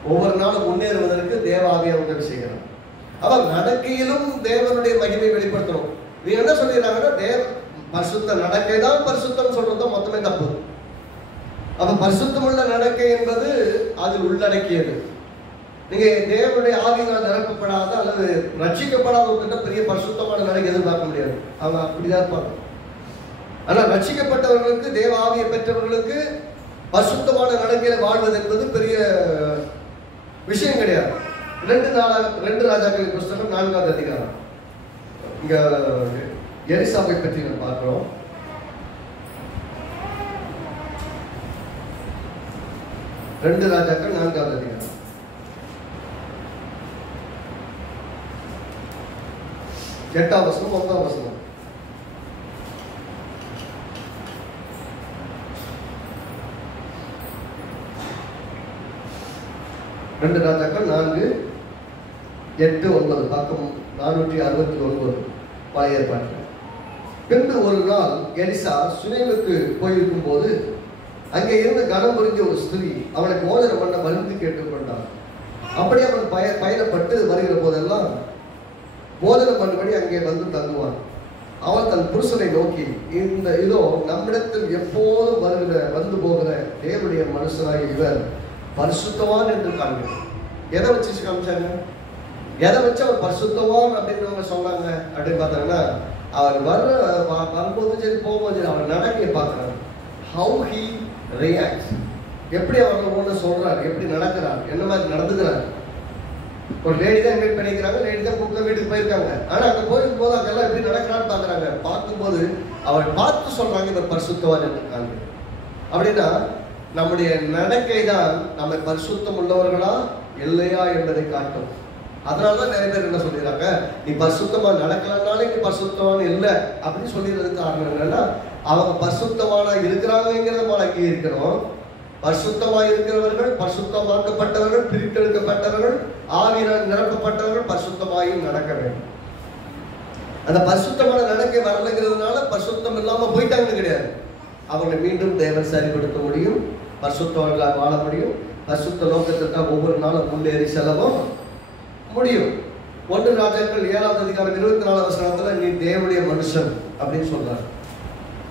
ஒவ்வொரு நாளும் முன்னேறுவதற்கு தேவ ஆவியார் உதவி செய்கிறார். அவர் நடக்கையிலும் தேவனுடைய மகிமை வெளிப்படுத்தணும். நீ என்ன சொல்லிடுறாங்கன்னா பரிசுத்த நடக்கை தான் பரிசுத்தம் சொல்றதும் மொத்தமே தப்பு. அப்ப பரிசுத்தமுள்ள நடக்கை என்பது அது உள்ளடக்கியது. நீங்க தேவனுடைய ஆவியினால் நிரப்பப்படாத அல்லது ரட்சிக்கப்படாத ஒருத்தட்ட பெரிய பரிசுத்தமான நடக்கை எதிர்பார்க்க முடியாது. அவங்க அப்படிதான் இருப்பாங்க. ஆனா ரட்சிக்கப்பட்டவர்களுக்கு, தேவ ஆவியை பெற்றவர்களுக்கு பரிசுத்தமான நடக்கையில வாழ்வது என்பது பெரிய விஷயம் கிடையாது. 2 ராஜாக்களின் புஸ்தகம் 4வது அதிகாரம். இங்க எலிசாவை பற்றி நம்ம பார்க்கிறோம். 2 ராஜாக்கள் 4வது அதிகாரம். எட்டாம் வசனம் 9ஆம் வசனம். ரெண்டு ராஜாக்கள் 4:8-9 பக்கம் 469 பழைய ஏற்பாட்டில். பின்பு ஒரு நாள் எலிசா சுனேமுக்கு போயிருக்கும் போது அங்கே இருந்த கனம் புரிஞ்ச ஒரு ஸ்திரீ அவனை போதனை பண்ண மருந்து கேட்டுக்கொண்டான். அப்படி அவன் பயணப்பட்டு வருகிற போதெல்லாம் போதனை பண்ணும்படி அங்கே வந்து தங்குவான். அவன் தன் புருஷனை நோக்கி, இதோ நம்மிடத்தில் எப்போதும் வந்து போகிற தேவனுடைய மனுஷனாக இவர் பரிசுத்தவான் என்று காண்கிறார். எதை வச்சு காமிச்சாங்க? எதை வச்சு அவர் பரிசுத்தவான் அப்படின்னு சொன்னாங்க அப்படின்னு பார்த்தாங்கன்னா, அவர் வரும்போது சரி, போகும்போது அவர் நடக்கையை பார்க்கிறார். ஹவு ஹி ரியாக்ட்ஸ், எப்படி அவர் ஒன்று சொல்றாரு, எப்படி நடக்கிறார், என்ன மாதிரி நடந்துக்கிறார். ஒரு லேடி தான் இன்வைட் பண்ணிக்கிறாங்க, லேடி தான் கூப்பிட்டு வீட்டுக்கு போயிருக்காங்க. ஆனா அங்க போயிருக்கும் போது அங்கெல்லாம் எப்படி நடக்கிறான்னு பாக்குறாங்க. பார்க்கும்போது அவர் பார்த்து சொல்றாங்க இவர் பரிசுத்தவான் இருக்காங்க. அப்படின்னா நம்முடைய நடக்கை தான் நம்ம பரிசுத்தம் உள்ளவர்களா இல்லையா என்பதை காட்டும். அதனாலதான் நிறைய பேர் என்ன சொல்லிடுறாங்க, நீ பரிசுத்தமா நடக்கலனாலே நீ பரிசுத்தமான இல்லை அப்படின்னு சொல்லிடுறதுக்கு காரணம் என்னன்னா, அவங்க பரிசுத்தமான இருக்கிறாங்கிறத அங்கீகரிக்கணும். பரிசுத்தமா இருக்கிறவர்கள், பரிசுத்தமாக்கப்பட்டவர்கள், பிரித்தெடுக்கப்பட்டவர்கள், ஆவியினால் நிரப்பப்பட்டவர்கள் பரிசுத்தமாயும் நடக்க வேண்டும். அந்த பரிசுத்தமான நடக்கை வரலைங்கிறதுனால பரிசுத்தம் இல்லாம போயிட்டாங்கன்னு கிடையாது. அவங்களை மீண்டும் தேவன் சரிப்படுத்த முடியும், பரிசுத்தவர்களாக வாழ முடியும், பரிசுத்த நோக்கத்திற்காக ஒவ்வொரு நாளும் முன்னேறி செல்லவும் முடியும். 1 ராஜாக்கள் 7வது அதிகாரம் 24வது வசனத்துல நீ தேவனுடைய மனுஷன் அப்படின்னு சொல்றாரு.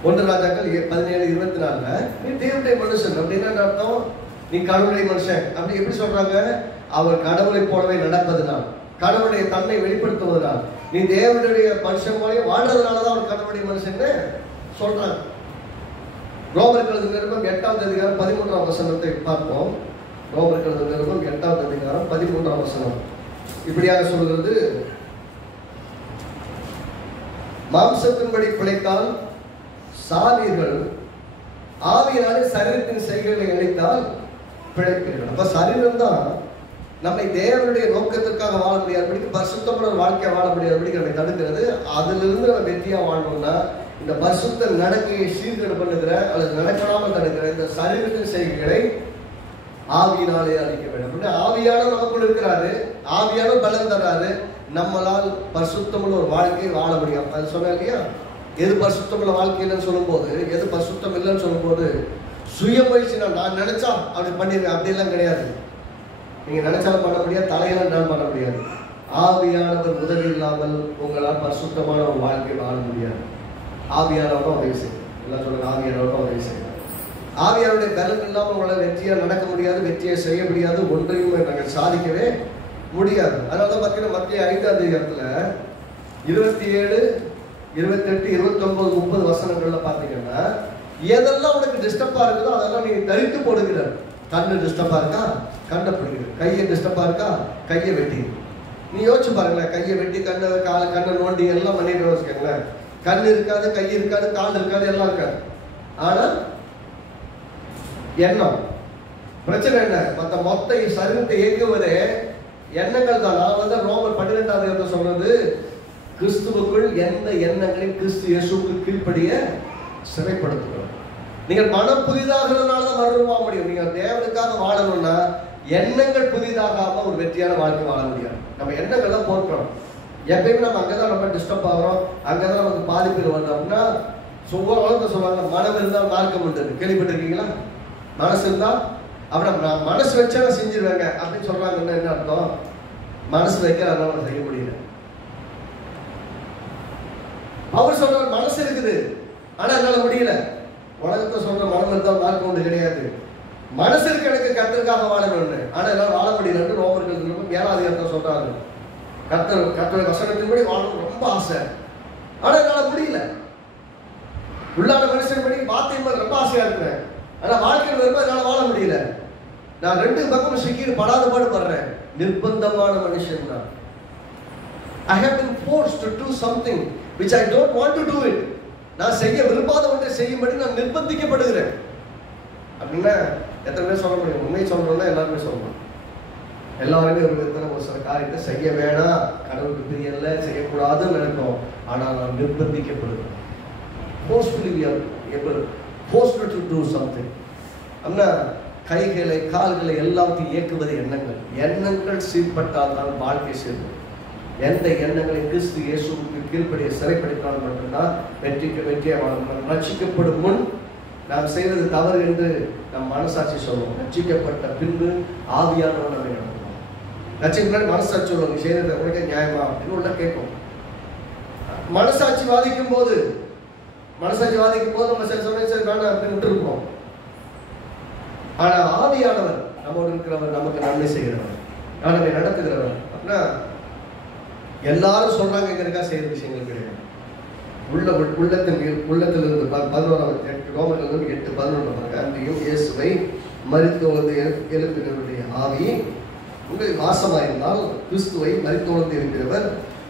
1 ராஜாக்கள் 17:24 நீ தேவனுடைய மனுஷன் அப்படின்னா அர்த்தம் நீ கடவுளுடைய மனுஷன். அப்படி எப்படி சொல்றாங்க? அவர் கடவுளை போலவே நடப்பதுனால், கடவுளுடைய தன்மை வெளிப்படுத்துவதனால், நீ தேவனுடைய மனுஷன் போலவே வாழ்றதுனாலதான் அவர் கடவுளுடைய மனுஷன் சொல்றாங்க. ரோமர் எழுதின நிருபம் 8வது அதிகாரம் 13ஆம் வசனத்தை பார்ப்போம். ரோமர் எழுதின நிருபம் 8வது அதிகாரம் 13ஆம் வசனம் இப்படியாக சொல்கிறது, மாம்சத்தின்படி பிழைத்தால் சாவீர்கள், ஆவியினாலே சரீரத்தின் செய்கைகளை இணைத்தால் பிழைப்பீர்கள். அப்ப சரீரம் தான் நம்மை தேவனுடைய நோக்கத்திற்காக வாழ முடியாதபடிக்கு, பரிசுத்தமான வாழ்க்கையை வாழ முடியாதபடிக்கு நம்மை தடுக்கிறது. அதிலிருந்து நம்ம வெற்றியா வாழணும்னா இந்த பரிசுத்த நடக்கையை சீர்கேடு பண்ணுகிற அல்லது நடக்காமல் தடுக்கிற இந்த சரீரத்தின் செய்கைகளை ஆவியினாலே அழிக்க வேண்டும். அப்படின்னா ஆவியானவர் நமக்குள் இருக்கிறாரு, ஆவியானவர் பலன் தர்றாரு, நம்மளால் பரிசுத்தமுள்ள ஒரு வாழ்க்கையை வாழ முடியும். அது சொன்னா இல்லையா, எது பரிசுத்தமுள்ள வாழ்க்கை இல்லைன்னு சொல்லும் போது, எது பரிசுத்தம் இல்லைன்னு சொல்லும் போது சுய முயற்சி நான் நினைச்சா அப்படி பண்ணிருக்கேன் அப்படிலாம் கிடையாது. நீங்க நினைச்சாலும் பண்ண முடியாது, தலையெல்லாம் நான் பண்ண முடியாது. ஆவியானவர் உதவி இல்லாமல் உங்களால் பரிசுத்தமான ஒரு வாழ்க்கை வாழ முடியாது. ஆவியானவரும் உதவி செய்யும். எல்லாம் சொல்லுங்க, ஆவியானவரும் உதவி செய்யும். ஆவியானுடைய பலன் இல்லாமல் உங்களால் வெற்றியாக நடக்க முடியாது, வெற்றியை செய்ய முடியாது, ஒன்றையும் நாங்கள் சாதிக்கவே முடியாது. அதனால தான் பார்த்தீங்கன்னா மத்திய 5ஆம் அதிகாரத்தில் 27, 28, 29, 30 வசனங்கள்ல பார்த்தீங்கன்னா எதெல்லாம் உனக்கு டிஸ்டர்பா இருக்குதோ அதெல்லாம் நீ தரித்து போடுகிற. கண்ணு டிஸ்டர்பா இருக்கா, கண்ணை பிடிக்கிற. கையை டிஸ்டர்பா இருக்கா, கையை வெட்டி. நீ யோசிச்சு பாருங்களேன், கையை வெட்டி கண்ணை நோண்டி எல்லாம் பண்ணிட்டு வச்சுக்கோங்களேன். கண் இருக்காது, கை இருக்காது, கால் இருக்காது, எல்லாம் இருக்காது. ஆனா எண்ணம் பிரச்சனை என்ன? மொத்த சரீரத்தை இயக்குவதே எண்ணங்கள் தான். நான் ரோமர் 12ஆம் அதிகாரத்தில் சொல்றது, கிறிஸ்துவுக்குள் எந்த எண்ணங்களையும் கிறிஸ்து இயேசுவுக்கு கீழ்ப்படிய சிறைப்படுத்துகிறோம். நீங்கள் மனம் புதிதாகிறதுனால தான் மறுரூபமாக முடியும். நீங்கள் தேவனுக்காக வாழணும்னா எண்ணங்கள் புதிதாகாம ஒரு வெற்றியான வாழ்க்கை வாழ முடியாது. நம்ம எண்ணங்கள் தான் போக்குறோம். எப்பயுமே நம்ம அங்கதான் நம்ம டிஸ்டர்ப் ஆகிறோம், அங்கதான் நமக்கு பாதிப்பு வருது. அப்படின்னா சொல்லுவாங்க, மனம் இருந்தால் மார்க்கம் உண்டு. கேள்விப்பட்டிருக்கீங்களா? மனசு இருந்தா அப்படி நான் மனசு வச்சா நான் செஞ்சிருவேங்க அப்படின்னு சொல்றாங்கன்னா என்ன அர்த்தம்? மனசு வைக்க அதனால செய்ய முடியல. அவர் சொல்ற மனசு இருக்குது, ஆனா என்னால முடியல. உலகத்தை சொல்ற மனம் இருந்தால் மார்க்கம் உண்டு கிடையாது. மனசு இருக்கு எனக்கு கர்த்தருக்காக வாழணும்னு, ஆனா என்னால வாழ முடியலன்னு ரோமர்கள் 7ஆம் அதிகாரத்தை சொல்றாங்க. கர்த்தருடைய வசனத்தின்படி வாழணும் ரொம்ப ஆசை, ஆனா என்னால முடியல. உள்ளான மனுஷன் படி வார்த்தை மேல ரொம்ப ஆசையா இருக்கிறேன், ஆனா வாழ்க்கையில் வரும்போது என்னால வாழ முடியல. நான் 2 பக்கமும் சிக்கி படாத பாடுபடுறேன். நிர்பந்தமான மனுஷன் தான். I have been forced to do something which I don't want to do it. நான் செய்ய விரும்பாத ஒன்றை செய்யும்படி நான் நிர்பந்திக்கப்படுகிறேன். அப்படின்னா எத்தனை பேர் சொல்ல முடியும்? உண்மை சொல்றோம்னா எல்லாருமே சொல்லணும். எல்லாருமே ஒரு விதத்தில் ஒரு சில காரியத்தை செய்ய வேணாம், கடவுளுக்கு பிரியல, செய்யக்கூடாதுன்னு நினைப்போம். ஆனால் நான் நிர்பந்திக்கப்படுகிறேன். forcefully we are forced to do something. அப்படின்னா கைகளை கால்களை எல்லாத்தையும் இயக்குவது எண்ணங்கள். எண்ணங்கள் சீர்பட்டால் தான் வாழ்க்கை சேர்ந்து. எந்த எண்ணங்களை கிறிஸ்து இயேசுவுக்கு கீழ்ப்படிய சிறைப்படுத்தினால் மட்டும்தான் வெற்றியை வாழணும். ரட்சிக்கப்படும் முன் நாம் செய்வது தவறு என்று நம் மனசாட்சி சொல்லுவோம். ரட்சிக்கப்பட்ட பின்பு ஆவியானவர் நம்மை நடத்துவோம். ரட்சிக்கப்பட்ட மனசாட்சி சொல்லுவாங்க, செய்யறது உனக்கு நியாயமா அப்படின்னு உள்ள கேட்கும். மனசாட்சி வாதிக்கும் போது நம்ம சரி சொன்ன சரி வேண்டாம் அப்படின்னு விட்டுருப்போம். ஆனா ஆவியானவர் நம்மோடு இருக்கிறவர், நமக்கு நன்மை செய்கிறவர், நம்மை நடத்துகிறவர். அப்படின்னா எல்லாரும் சொல்றாங்க செய்யற விஷயங்கள் கிடையாது. உள்ளத்திலிருந்து 11 ரோமர்கள் 8:11 அன்றியும் இயேசுவை மரித்தோர்ந்து எழுப்பினவருடைய ஆவி உங்களில் வாசமாயிருந்தால் கிறிஸ்துவை மரித்தோர்ந்து இருக்கிறவர்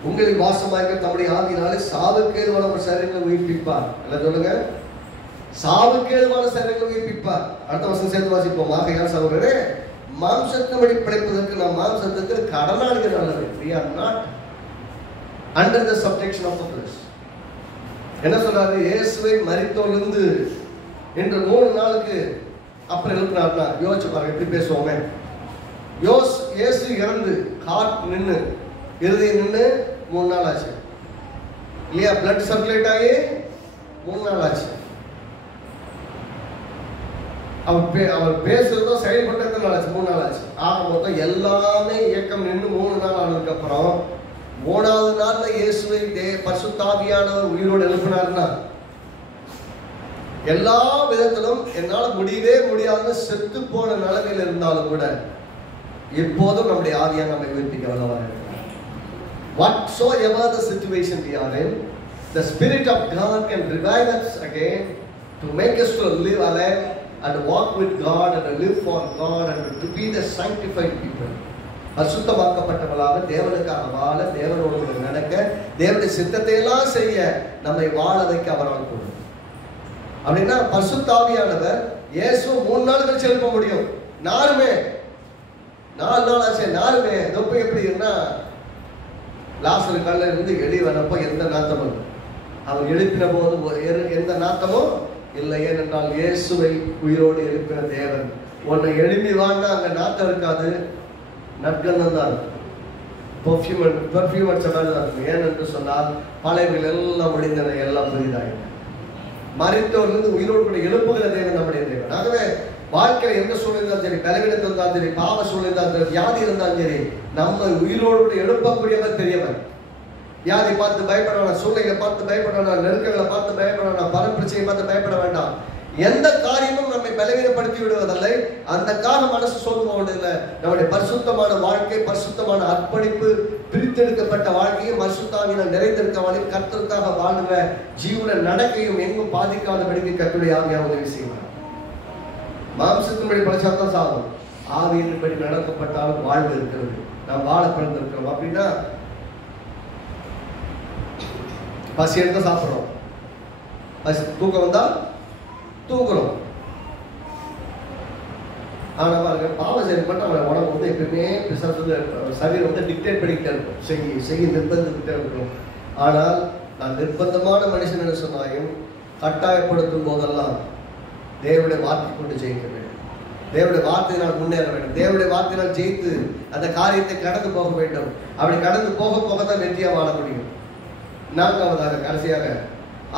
உங்களில் வாசமாயிருக்க தம்முடைய ஆவியினாலே சாவுக்கு ஏதுவான சரீரங்களை உயிர்ப்பிப்பார். எல்லாம் சொல்லுங்க, சாவுக்கு ஏதுவான சரீரங்களை உயிர்ப்பிப்பார். அடுத்த வருஷம் சேர்த்து வாசிப்போம். ஆகையால் சகோதரரே, மாம்சத்தின்படி பிழைப்பதற்கு நாம் மாம்சத்துக்கு கடனாளிகள் அல்லது. We are not under the subjection of the flesh. என்ன சொல்றாரு? இயேசுவை மரித்தோர்ந்து இன்று 3 நாளுக்கு அப்புறம் எழுப்பினார்னா யோசிச்சு பாருங்க, எப்படி பேசுவோமே. இயேசு இறந்து ஹார்ட் நின்று இருதயம் நின்று 3 நாள் ஆச்சு இல்லையா? பிளட் சர்க்குலேட் ஆகி 3 நாள் ஆச்சு. அவர் பேசுறதோ செயல்பட்டது நாள் ஆச்சு, 3 நாள் ஆச்சு. ஆக மொத்தம் எல்லாமே இயக்கம் நின்று 3 நாள் ஆனதுக்கு அப்புறம் 3வது நாள்ல இயேசுவை பரிசுத்த ஆவியானவர் உயிரோடு எழுப்பினார்னா, எல்லா விதத்திலும் என்னால முடியவே முடியாதுன்னு செத்து போன நிலைமையில் இருந்தாலும் கூட இப்போதும் நம்முடைய ஆவியான நம்மை உயிர்ப்பிக்க வல்லவராக இருக்கிறார். Whatsoever the situation we are in, the Spirit of God can revive us again to make us to live alive and walk with God and live for God and to be the sanctified people. பரிசுத்தமாக்கப்பட்டவர்களாக தேவனுக்காக வாழ, தேவனோடு நடக்க, தேவனுடைய சித்தத்தை எல்லாம் செய்ய நம்மை வாழ வைக்க அவரால் கூடும். அப்படின்னா பரிசுத்த ஆவியானவர் இயேசு 3 நாள் கழிச்சு எழுப்ப முடியும். நாருமே 4 நாள் ஆச்சு. நாருமே தொப்பை எப்படி இருந்தா லாசரு கல்ல இருந்து வெளியே வரப்போ எந்த நாத்தமும் அவர் எழுப்பின போது எந்த நாத்தமும் இல்லை. ஏனென்றால் இயேசுவை உயிரோடு எழுப்பின தேவன். உன்னை எழுப்பி வாங்கினா அங்க நாத்தம் இருக்காது, நற்கந்தம் தான் பெர்ஃப்யூம் அடிச்ச மாதிரி தான் இருக்கும். ஏனென்று சொன்னால் பழையவர்கள் எல்லாம் முடிந்தன, எல்லாம் புதிதாயின. மரித்தோர்லிருந்து உயிரோடு கூட எழுப்புகிற தேவன் நம்முடைய தேவன். ஆகவே வாழ்க்கையில எந்த சூழ்நிலை இருந்தாலும் சரி, பலவீனத்தில் இருந்தாலும் சரி, பாவ சூழ்நிலை இருந்தாலும் சரி, வியாதி இருந்தாலும் சரி, நம்ம உயிரோடு எழுப்பக்கூடியவர் பெரியவர். வியாதி பார்த்து பயப்பட வேண்டாம், சூழ்நிலை பார்த்து பயப்பட வேண்டாம், நெருக்கங்களை பார்த்து பயப்பட வேண்டாம், பரப்பிரச்சனையை பார்த்து பயப்பட வேண்டாம். எந்த காரியமும் நம்மை பலவீனப்படுத்தி விடுவதில்லை. அந்தக்காக மனசு சோர்ந்து போவதில்லை. நம்முடைய பரிசுத்தமான வாழ்க்கை, பரிசுத்தமான அர்ப்பணிப்பு, பிரித்தெடுக்கப்பட்ட வாழ்க்கையும் பரிசுத்தாவினால் நிறைந்திருக்க வாழ்க்கை, கர்த்தருக்காக வாழ்கிற ஜீவன நடக்கையும் எங்கும் பாதிக்காதபடிக்கு கர்த்தருடைய ஆவியானவர் உதவி செய்வார். மாம்சத்தின்படி படைச்சாதான் சாகும், ஆவியின்படி நடக்கப்பட்டாலும் வாழ்வு இருக்கிறது. நாம் வாழ பிறந்திருக்கிறோம். அப்படின்னா பசி எடுத்தா சாப்பிட்றோம், பசி தூக்கம் வந்தா தூங்குறோம். ஆனா பாருங்க, பாவம் செய்யப்பட்ட அவனை உடம்பு வந்து எப்பயுமே சரீரம் வந்து டிக்டேட் பண்ணிக்கிட்டே இருக்கும், செய்ய நிர்பந்திக்கிட்டே இருக்கும். ஆனால் நான் நிர்பந்தமான மனுஷன் என்று சொன்னாயும் கட்டாயப்படுத்தும் போதெல்லாம் தேவனுடைய வார்த்தை கொண்டு ஜெயிக்க வேண்டும், தேவனுடைய வார்த்தையினால் முன்னேற வேண்டும், தேவனுடைய வார்த்தையினால் ஜெயித்து அந்த காரியத்தை கடந்து போக வேண்டும். அப்படி கடந்து போக போக தான் வெற்றியா வாழ முடியும். நான்காவதாக கடைசியாக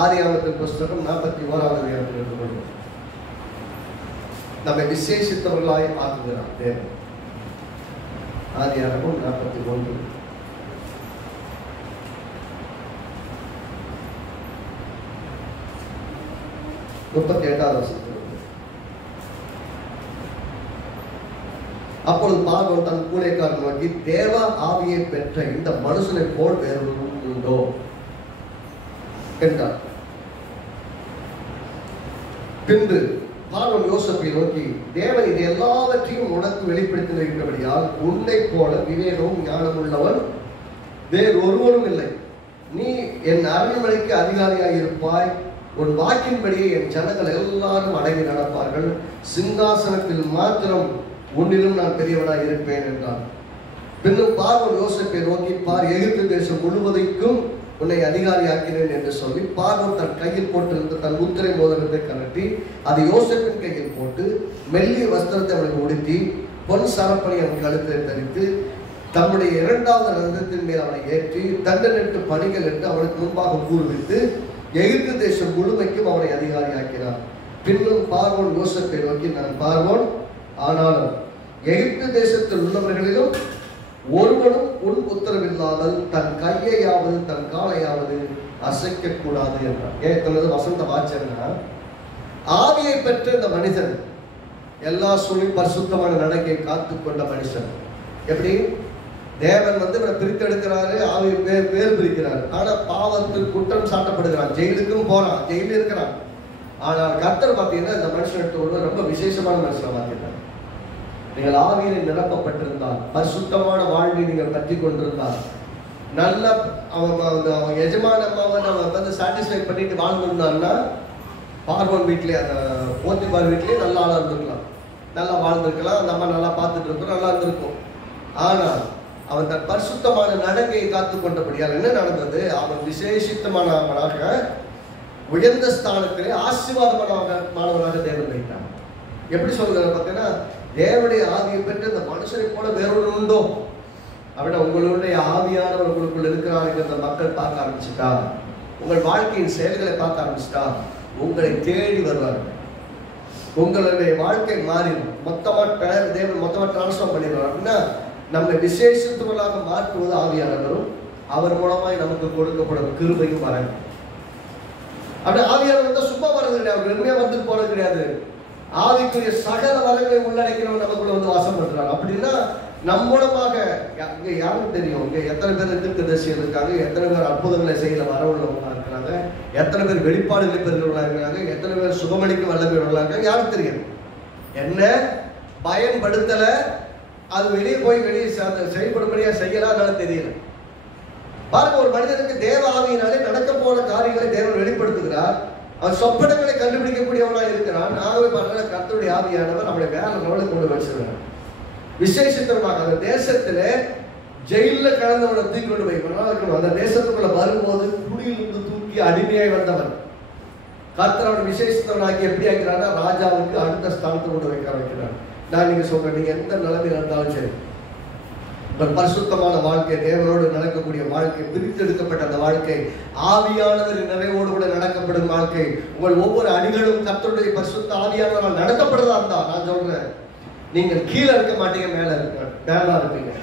ஆதியாகமத்தின் புஸ்தகம் 41வது அதிகாரத்தில் எடுத்துக்கொள்வோம். நம்மை விசேஷித்தவர்களாய் ஆக்குகிறார் தேவன். ஆதியாகமம் 41 38வது வசனம். அப்பொழுது பார்வோன் தன் கூடைக்காரன் நோக்கி, தேவ ஆவியை பெற்ற இந்த மனுஷனை போல் வேறு உண்டோ என்றார். பின்பு பார்வோன் யோசேப்பை நோக்கி, தேவன் இது எல்லாவற்றையும் உனக்கு வெளிப்படுத்தியிருக்கிறபடியால் உன்னை போல விவேகமும் ஞானம் உள்ளவன் வேறு ஒருவனும் இல்லை. நீ என் அரண்மனைக்கு அதிகாரியாக இருப்பாய். உன் வாக்கின்படியே என் ஜனங்கள் எல்லாரும் அடங்கி நடப்பார்கள். சிங்காசனத்தில் மாத்திரம் உன்னிலும் நான் பெரியவனாக இருப்பேன் என்றான். பின்னும் பார்வோன் யோசேப்பை நோக்கி, பார், எகிப்து தேசம் முழுவதைக்கும் உன்னை அதிகாரியாக்கினேன் என்று சொல்லி பார்வோன் தன் கையில் போட்டிருந்த தன் முத்திரை மோதிரத்தை கழட்டி அதை யோசேப்பின் கையில் போட்டு மெல்லிய வஸ்திரத்தை அவனுக்கு உடுத்தி பொன் சரப்பணி அவன் கழுத்தை தரித்து தம்முடைய 2வது ரதத்தின் மேல் அவனை ஏற்றி தண்டனிட்டு பணிகள் என்று அவனுக்கு முன்பாக கூறுவித்து எகிப்து தேசம் முழுமைக்கும் அவனை அதிகாரியாக்கினார். பின்னும் பார்வோன் யோசேப்பை நோக்கி, நான் பார்வோன், ஆனாலும் எகிப்து தேசத்தில் உள்ளவர்களிலும் ஒருவனும் உன் உத்தரவில்லாமல் தன் கையையாவது தன் காலையாவது அசைக்க கூடாது என்றார். ஏற்கனவே வசந்த வாச்சன்னா, ஆவியை பெற்ற இந்த மனிதன் எல்லா சூழ்நிலையும் பரிசுத்தமான நடக்கையை காத்து கொண்ட மனுஷன். எப்படி தேவன் வந்து இவனை பிரித்தெடுக்கிறாரு, ஆவியை வேறு பிரிக்கிறாரு. ஆனா பாவத்தில் குற்றம் சாட்டப்படுகிறான், ஜெயிலுக்கும் போறான், ஜெயிலும் இருக்கிறான். ஆனால் கர்த்தர் பார்த்தீங்கன்னா இந்த மனுஷன் எடுத்து ரொம்ப விசேஷமான மனுஷனை பார்க்கிறார். நீங்கள் ஆவியில் நிரப்பப்பட்டிருந்தால், பரிசுத்தமான வாழ்வை நீங்கள் பற்றி கொண்டிருந்தால், நல்ல அவன் எஜமான அம்மாவை அவன் வந்து சாட்டிஸ்ஃபை பண்ணிட்டு வாழ்ந்துருந்தான்னா பார்வோன் வீட்டிலே, அந்த போத்திபார் வீட்டிலே நல்ல ஆளாக இருந்திருக்கலாம், நல்லா வாழ்ந்திருக்கலாம், அந்த அம்மா நல்லா பார்த்துட்டு இருக்கோம், நல்லா இருந்திருக்கும். ஆனால் அவன் தன் பரிசுத்தமான நடக்கையை காத்து கொண்டபடியால் என்ன நடந்தது? அவன் விசேஷித்தமானவனாக உயர்ந்த ஸ்தானத்திலே ஆசீர்வாதமானவனாக தேவன் வைத்தான். எப்படி சொல்லுங்க பார்த்தீங்கன்னா, தேவனுடைய ஆவியை பெற்று இந்த மனுஷனை போல வேறொரு உண்டோ அப்படின்னா, உங்களுடைய ஆவியானவர் உங்களுக்குள்ள இருக்கிறாருங்கிறத மக்கள் பார்க்க ஆரம்பிச்சுட்டா, உங்கள் வாழ்க்கையின் செயல்களை பார்க்க ஆரம்பிச்சுட்டா, உங்களை தேடி வருவார்கள். உங்களுடைய வாழ்க்கை மாறிடும். தேவன் மொத்தமா டிரான்ஸ்ஃபார்ம் பண்ணிடுவார். அப்படின்னா நம்மை விசேஷத்துவர்களாக மாற்றுவது ஆவியானவரும் அவர் மூலமாய் நமக்கு கொடுக்கப்படும் கிருபையும் வராங்க. அப்படி ஆவியானவர் தான் சும்மா வர்றது கிடையாது, அவர் வெறுமையா வந்து போறது கிடையாது. ஆவிக்குரிய சகல வரங்களை உள்ளடக்கிறவங்க நமக்குள்ள வந்து வாசம் பண்றாங்க. அப்படின்னா நம் மூலமாக இங்க யாருக்கு தெரியும், இங்க எத்தனை பேர் தீர்க்கதரிசிகள் இருக்காங்க, எத்தனை பேர் அற்புதங்களை செய்யல வரவுள்ளவங்களா இருக்கிறாங்க, எத்தனை பேர் வெளிப்பாடுகளை பெறுகிறவங்களா இருக்கிறாங்க, எத்தனை பேர் சுகமளிக்க வல்லமையுள்ளவங்களா இருக்காங்க, யாருக்கு தெரியும்? என்ன பயன்படுத்தல, அது வெளியே போய் வெளியே செயல்படும்படியா செய்யலாம், அதனால தெரியல. பாருங்க, ஒரு மனிதனுக்கு தேவ ஆவியினாலே நடக்க போன காரியங்களை தேவன் வெளிப்படுத்துகிறார். அவன் சொப்பனங்களை கண்டுபிடிக்கக்கூடியவனா இருக்கிறான். ஆகவே பாருங்க, கர்த்தருடைய ஆவியானவர் அவனை வேற லெவலுக்கு கொண்டு வச்சிருக்கிறார். விசேஷத்தமாக அந்த தேசத்துல ஜெயில கலந்தவனை தூக்கி கொண்டு போய் அந்த தேசத்துக்குள்ள வரும்போது குடியிலிருந்து தூக்கி அடிமையாய் வந்தவன் கர்த்தர் அவனை விசேஷத்தவனாக்கி எப்படி ஆக்கிறான்னா, ராஜாவுக்கு அடுத்த ஸ்தானத்தை கொண்டு வைக்கிறார். நான் நீங்க சொல்றேன், நீங்க எந்த நிலைமையில் இருந்தாலும் சரி, ஒரு பரிசுத்தமான வாழ்க்கை, தேவனோடு நடக்கக்கூடிய வாழ்க்கை, பிரித்தெடுக்கப்பட்ட அந்த வாழ்க்கை, ஆவியானவரின் நிறைவோடு கூட நடக்கப்படும் வாழ்க்கை, உங்கள் ஒவ்வொரு அடிகளும் கர்த்தருடைய பரிசுத்த ஆவியானவரால் நடத்தப்படுறதா இருந்தா, நான் சொல்றேன், நீங்கள் கீழே இருக்க மாட்டீங்க, மேல இருப்பீங்க.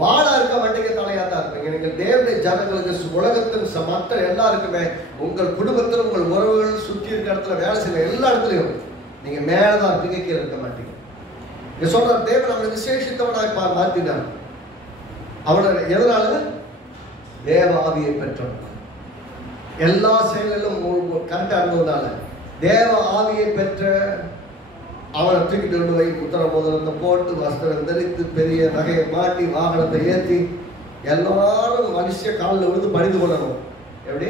வாழா இருக்க மாட்டீங்க, தலையா தான் இருப்பீங்க. நீங்கள் தேவனுடைய ஜனங்களுக்கு, உலகத்தின் மற்ற எல்லாருக்குமே, உங்கள் குடும்பத்தில் உங்கள் உறவுகள் சுற்றி இருக்கிற இடத்துல, வேலை செய்ய எல்லா இடத்துலையும் நீங்க மேலதான் இருப்பீங்க, கீழே இருக்க மாட்டீங்க. நீங்க சொல்ற தேவன் நம்மளை விசேஷித்தவனாய் மாற்றினார். அவனை எதனால? தேவ ஆவியை பெற்றவன். எல்லா செயலிலும் கரெக்டா இருந்ததுனால தேவ ஆவியை பெற்ற அவனை தூக்கிட்டு கொண்டு போய் உத்தர மோதிரத்தை போட்டு, வஸ்திரம் தரித்து, பெரிய நகையை மாட்டி, வாகனத்தை ஏற்றி, எல்லாரும் மனுஷ காலில் விழுந்து பணிந்து கொள்ளணும். எப்படி?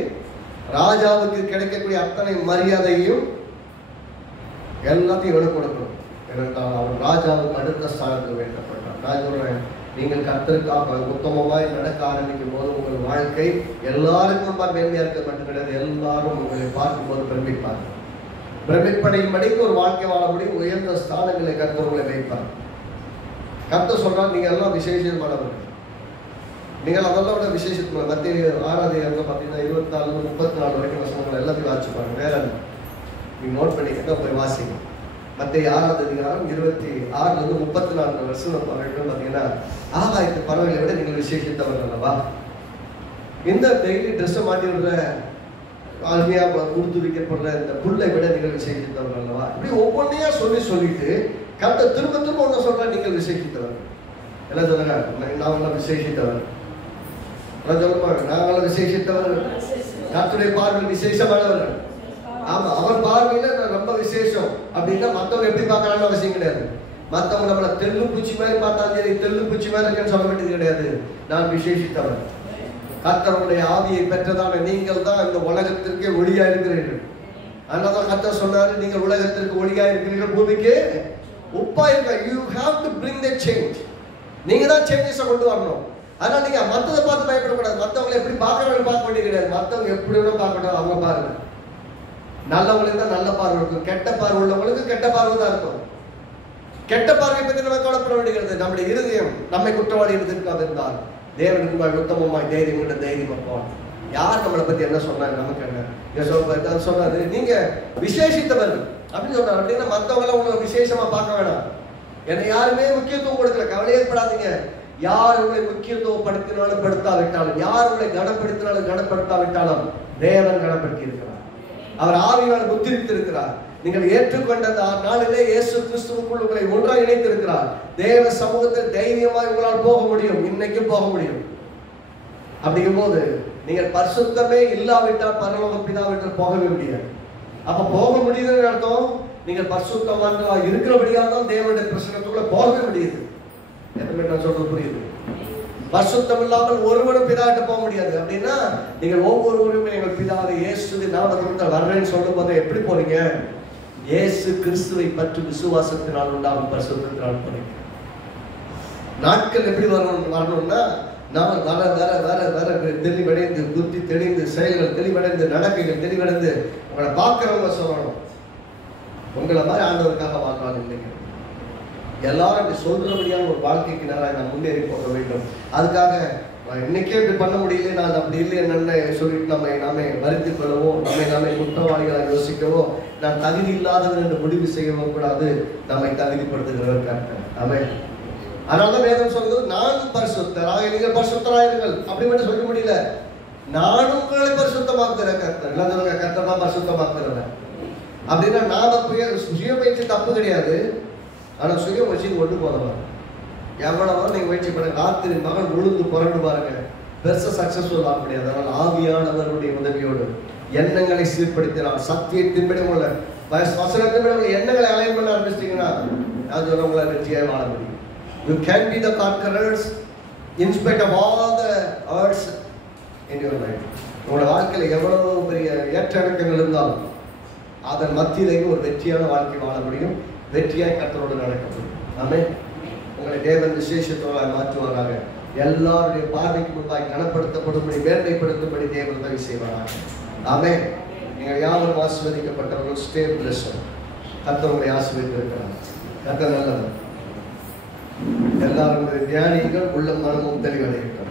ராஜாவுக்கு கிடைக்கக்கூடிய அத்தனை மரியாதையும் எல்லாத்தையும் விட கொடுக்கணும். ஏனென்றால் அவன் ராஜாவுக்கு அடுத்த ஸ்தானத்தில் வைக்கப்பட்டான். நான் சொல்றேன், நீங்கள் கர்த்தருக்காக உத்தமமாய் நடக்க ஆரம்பிக்கும் போது உங்கள் வாழ்க்கை எல்லாருக்கும் மேன்மையா இருக்க மட்டும் கிடையாது, எல்லாரும் உங்களை பார்க்கும்போது பிரமிப்பார்கள். பிரமிப்படையும்படிக்கு ஒரு வாழ்க்கை வாழ முடியும். உயர்ந்த ஸ்தானங்களை கர்த்தர் உங்களை வைப்பார். கர்த்தர் சொல்றார், நீங்க எல்லாம் விசேஷமானவர்கள், நீங்கள் அதெல்லாம் விட விசேஷமான. மத்திய 6ஆம் அதிகாரம் பார்த்தீங்கன்னா 24 34 வரைக்கும் வசனங்கள் எல்லாத்தையும் வாசிச்சு பாருங்க. வேற நீங்க நோட் பண்ணிக்கிட்டா போய் வாசிங்க. மத்திய 6ஆம் அதிகாரம் 26 34 வருஷம் வரைக்கும் பார்த்தீங்கன்னா, ஆகாயத்து பறவைகளை விட நீங்கள் விசேஷித்தவர்கள் அல்லவா, இந்த டெய்லி ட்ரெஸ்ஸை மாட்டி விடுற, அருமையா கொடுத்து வைக்கப்படுற இந்த புல்லை விட நீங்கள் விசேஷித்தவர்கள் அல்லவா. இப்படி ஒவ்வொன்றையா சொல்லிட்டு கர்த்தர் திரும்ப திரும்ப ஒன்று சொல்ற, நீங்கள் விசேஷித்தவர்கள். எல்லாம் சொல்லுங்க, நாங்களாம் விசேஷித்தவர்கள். சொல்லுவாங்க, நாங்களாம் விசேஷித்தவர்கள், கர்த்தருடைய பார்வையில் விசேஷமானவர்கள். ஆமா, அவர் பார்வையில ரொம்ப விசேஷம் அப்படின்னா மற்றவங்க எப்படி பார்க்கறான்னு அவசியம் கிடையாது. மற்றவங்க நம்மளை தெல்லு பூச்சி மாதிரி பார்த்தாலும் சரி, தெல்லு பூச்சி மாதிரி இருக்குன்னு சொல்ல வேண்டியது கிடையாது. நான் விசேஷித்தவன். கர்த்தருடைய ஆவியை பெற்றதான நீங்கள் தான் இந்த உலகத்திற்கே ஒளியா இருக்கிறீர்கள். அதனாலதான் கர்த்தர் சொன்னாரு, நீங்கள் உலகத்திற்கு ஒளியா இருக்கிறீர்கள், பூமிக்கு உப்பா இருக்க. You have to bring the change. நீங்க தான் சேஞ்சஸை கொண்டு வரணும். அதனால நீங்க மற்றதை பார்த்து பயப்படக்கூடாது. மற்றவங்களை எப்படி பார்க்கறவங்க பார்க்க வேண்டியது கிடையாது. மற்றவங்க எப்படி வேணும் பார்க்கணும், அவங்க பாருங்க. நல்லவங்களுக்கு தான் நல்ல பார்வை இருக்கும், கெட்ட பார்வை உள்ளவங்களுக்கு கெட்ட பார்வை தான் இருக்கும். கெட்ட பார்வை பற்றி நம்ம கவலைப்பட வேண்டியது. நம்முடைய இருதயம் நம்மை குற்றவாளி இருந்திருக்காது இருந்தால் தேவனுக்கு உத்தமமாய் தைரியம் தைரியம் வைப்போம். யார் நம்மளை பத்தி என்ன சொன்னாங்க, நமக்கு என்ன சொன்னாரு, நீங்க விசேஷித்தவர்கள் அப்படின்னு சொல்றாரு. அப்படின்னா மற்றவங்களை உங்களை விசேஷமா பார்க்க வேணாம். என்னை யாருமே முக்கியத்துவம் கொடுக்கல, கவலையே படாதீங்க. யார் உங்களை முக்கியத்துவப்படுத்தினாலும் படுத்தாவிட்டாலும், யார் உங்களை கனப்படுத்தினாலும் கனப்படுத்தாவிட்டாலும் தேவன் கனப்படுத்தி இருக்கிறார். அவர் ஆவியால் முத்திரித்திருக்கிறார். நீங்கள் ஏற்றுக்கொண்ட நாளிலே இயேசு கிறிஸ்துவுக்குள் உங்களை ஒன்றாக இணைத்திருக்கிறார். தேவ சமூகத்தில் தைரியமாய் உங்களால் போக முடியும், இன்னைக்கு போக முடியும். அப்படிங்கும் போது நீங்கள் பரிசுத்தமே இல்லாவிட்டால் பரலோக பிதாவிட்டால் போகவே முடியாது. அப்ப போக முடியுதுன்னு அர்த்தம், நீங்கள் பரிசுத்தமாக இருக்கிறபடியால் தான் தேவனுடைய பிரசனத்துக்குள்ள போகவே முடியுது. நான் சொல்றது புரியுது? பரிசுத்தம் இல்லாமல் ஒருவரும் பிதாட்ட போக முடியாது. அப்படின்னா நீங்கள் ஒவ்வொருவருமே எங்கள் பிதாவை இயேசுவின் நாமத்தில் வர்றேன்னு சொல்லும் போது எப்படி போறீங்க? இயேசு கிறிஸ்துவை பற்றி விசுவாசத்தினால் உண்டாகும் பரிசுத்தத்தினால் போறீங்க. நாட்கள் எப்படி வரணும்னா, நான் வர வர வர வர தெளிவடைந்து, புத்தி தெளிந்து, செயல்கள் தெளிவடைந்து, நடக்கைகள் தெளிவடைந்து உங்களை பார்க்கிறவங்க சொல்லணும், உங்களை மாதிரி ஆண்டவருக்காக வாழ்றாங்க இல்லைங்க. எல்லாரும் அப்படி சொல்றபடியான ஒரு வாழ்க்கைக்கு நேராக நான் முன்னேறி போக வேண்டும். அதுக்காக இன்னைக்கே இப்படி பண்ண முடியல, நான் அப்படி இல்லை என்னன்னு சொல்லிட்டு நாமே வருத்திக் கொள்ளவோ, நாமே குற்றவாளிகளை யோசிக்கவோ, நான் தகுதி இல்லாதவர் என்று முடிவு செய்யவோ கூடாது. நம்மை தகுதிப்படுத்துகிறவர் கர்த்தர். ஆமென். அதனால வேதம் சொல்றது, நான் பரிசுத்தராக நீங்கள் பரிசுத்தராயிருங்கள் அப்படி மட்டும் சொல்ல முடியல, நான் உங்களை பரிசுத்தமாக்குற கர்த்தர். எல்லாரும் கர்த்தர் தான் பரிசுத்தமாக்குறேன் அப்படின்னா, நான் சுய முயற்சி தப்பு கிடையாது. ஆனா சுய முயற்சி கொண்டு போதவன் எவ்வளவோ நீங்க முயற்சி பண்ணுங்க. ராத்திரி மகன் உழுந்து புரண்டு பாருங்க, பெருசா சக்சஸ்ஃபுல் ஆக முடியாது. அதனால ஆவியானவருடைய உதவியோடு எண்ணங்களை சீர்படுத்தினால், சத்தியத்தின்படி உள்ள வசனத்தின்படி உள்ள எண்ணங்களை அலைன் பண்ண ஆரம்பிச்சிட்டீங்கன்னா, நான் சொல்ல உங்களை வெற்றியாக வாழ முடியும். You can be the conquerors in spite of all the odds in your life. உங்களோட வாழ்க்கையில எவ்வளவு பெரிய ஏற்ற இறக்கங்கள் இருந்தாலும் அதன் மத்தியிலேயும் ஒரு வெற்றியான வாழ்க்கை வாழ முடியும். வெற்றியாய் கர்த்தரோடு நடக்கப்படும். ஆமென். உங்களை தேவன் விசேஷத்தோடு மாற்றுவாராக. எல்லாருடைய பார்வைக்கு முன்பாய் கனப்படுத்தப்படும்படி, மேன்மைப்படுத்தும்படி தேவன் உதவி செய்வாராக. ஆமென். நீங்கள் யாவரும் ஆசீர்வதிக்கப்பட்டவர்கள். Stay blessed. கர்த்தர் உங்களை ஆசீர்வதித்திருக்கிறார். கர்த்தர் நல்லவர். எல்லாரும் தியானிகள் உள்ள மனமும் தெளிவடையட்டும்.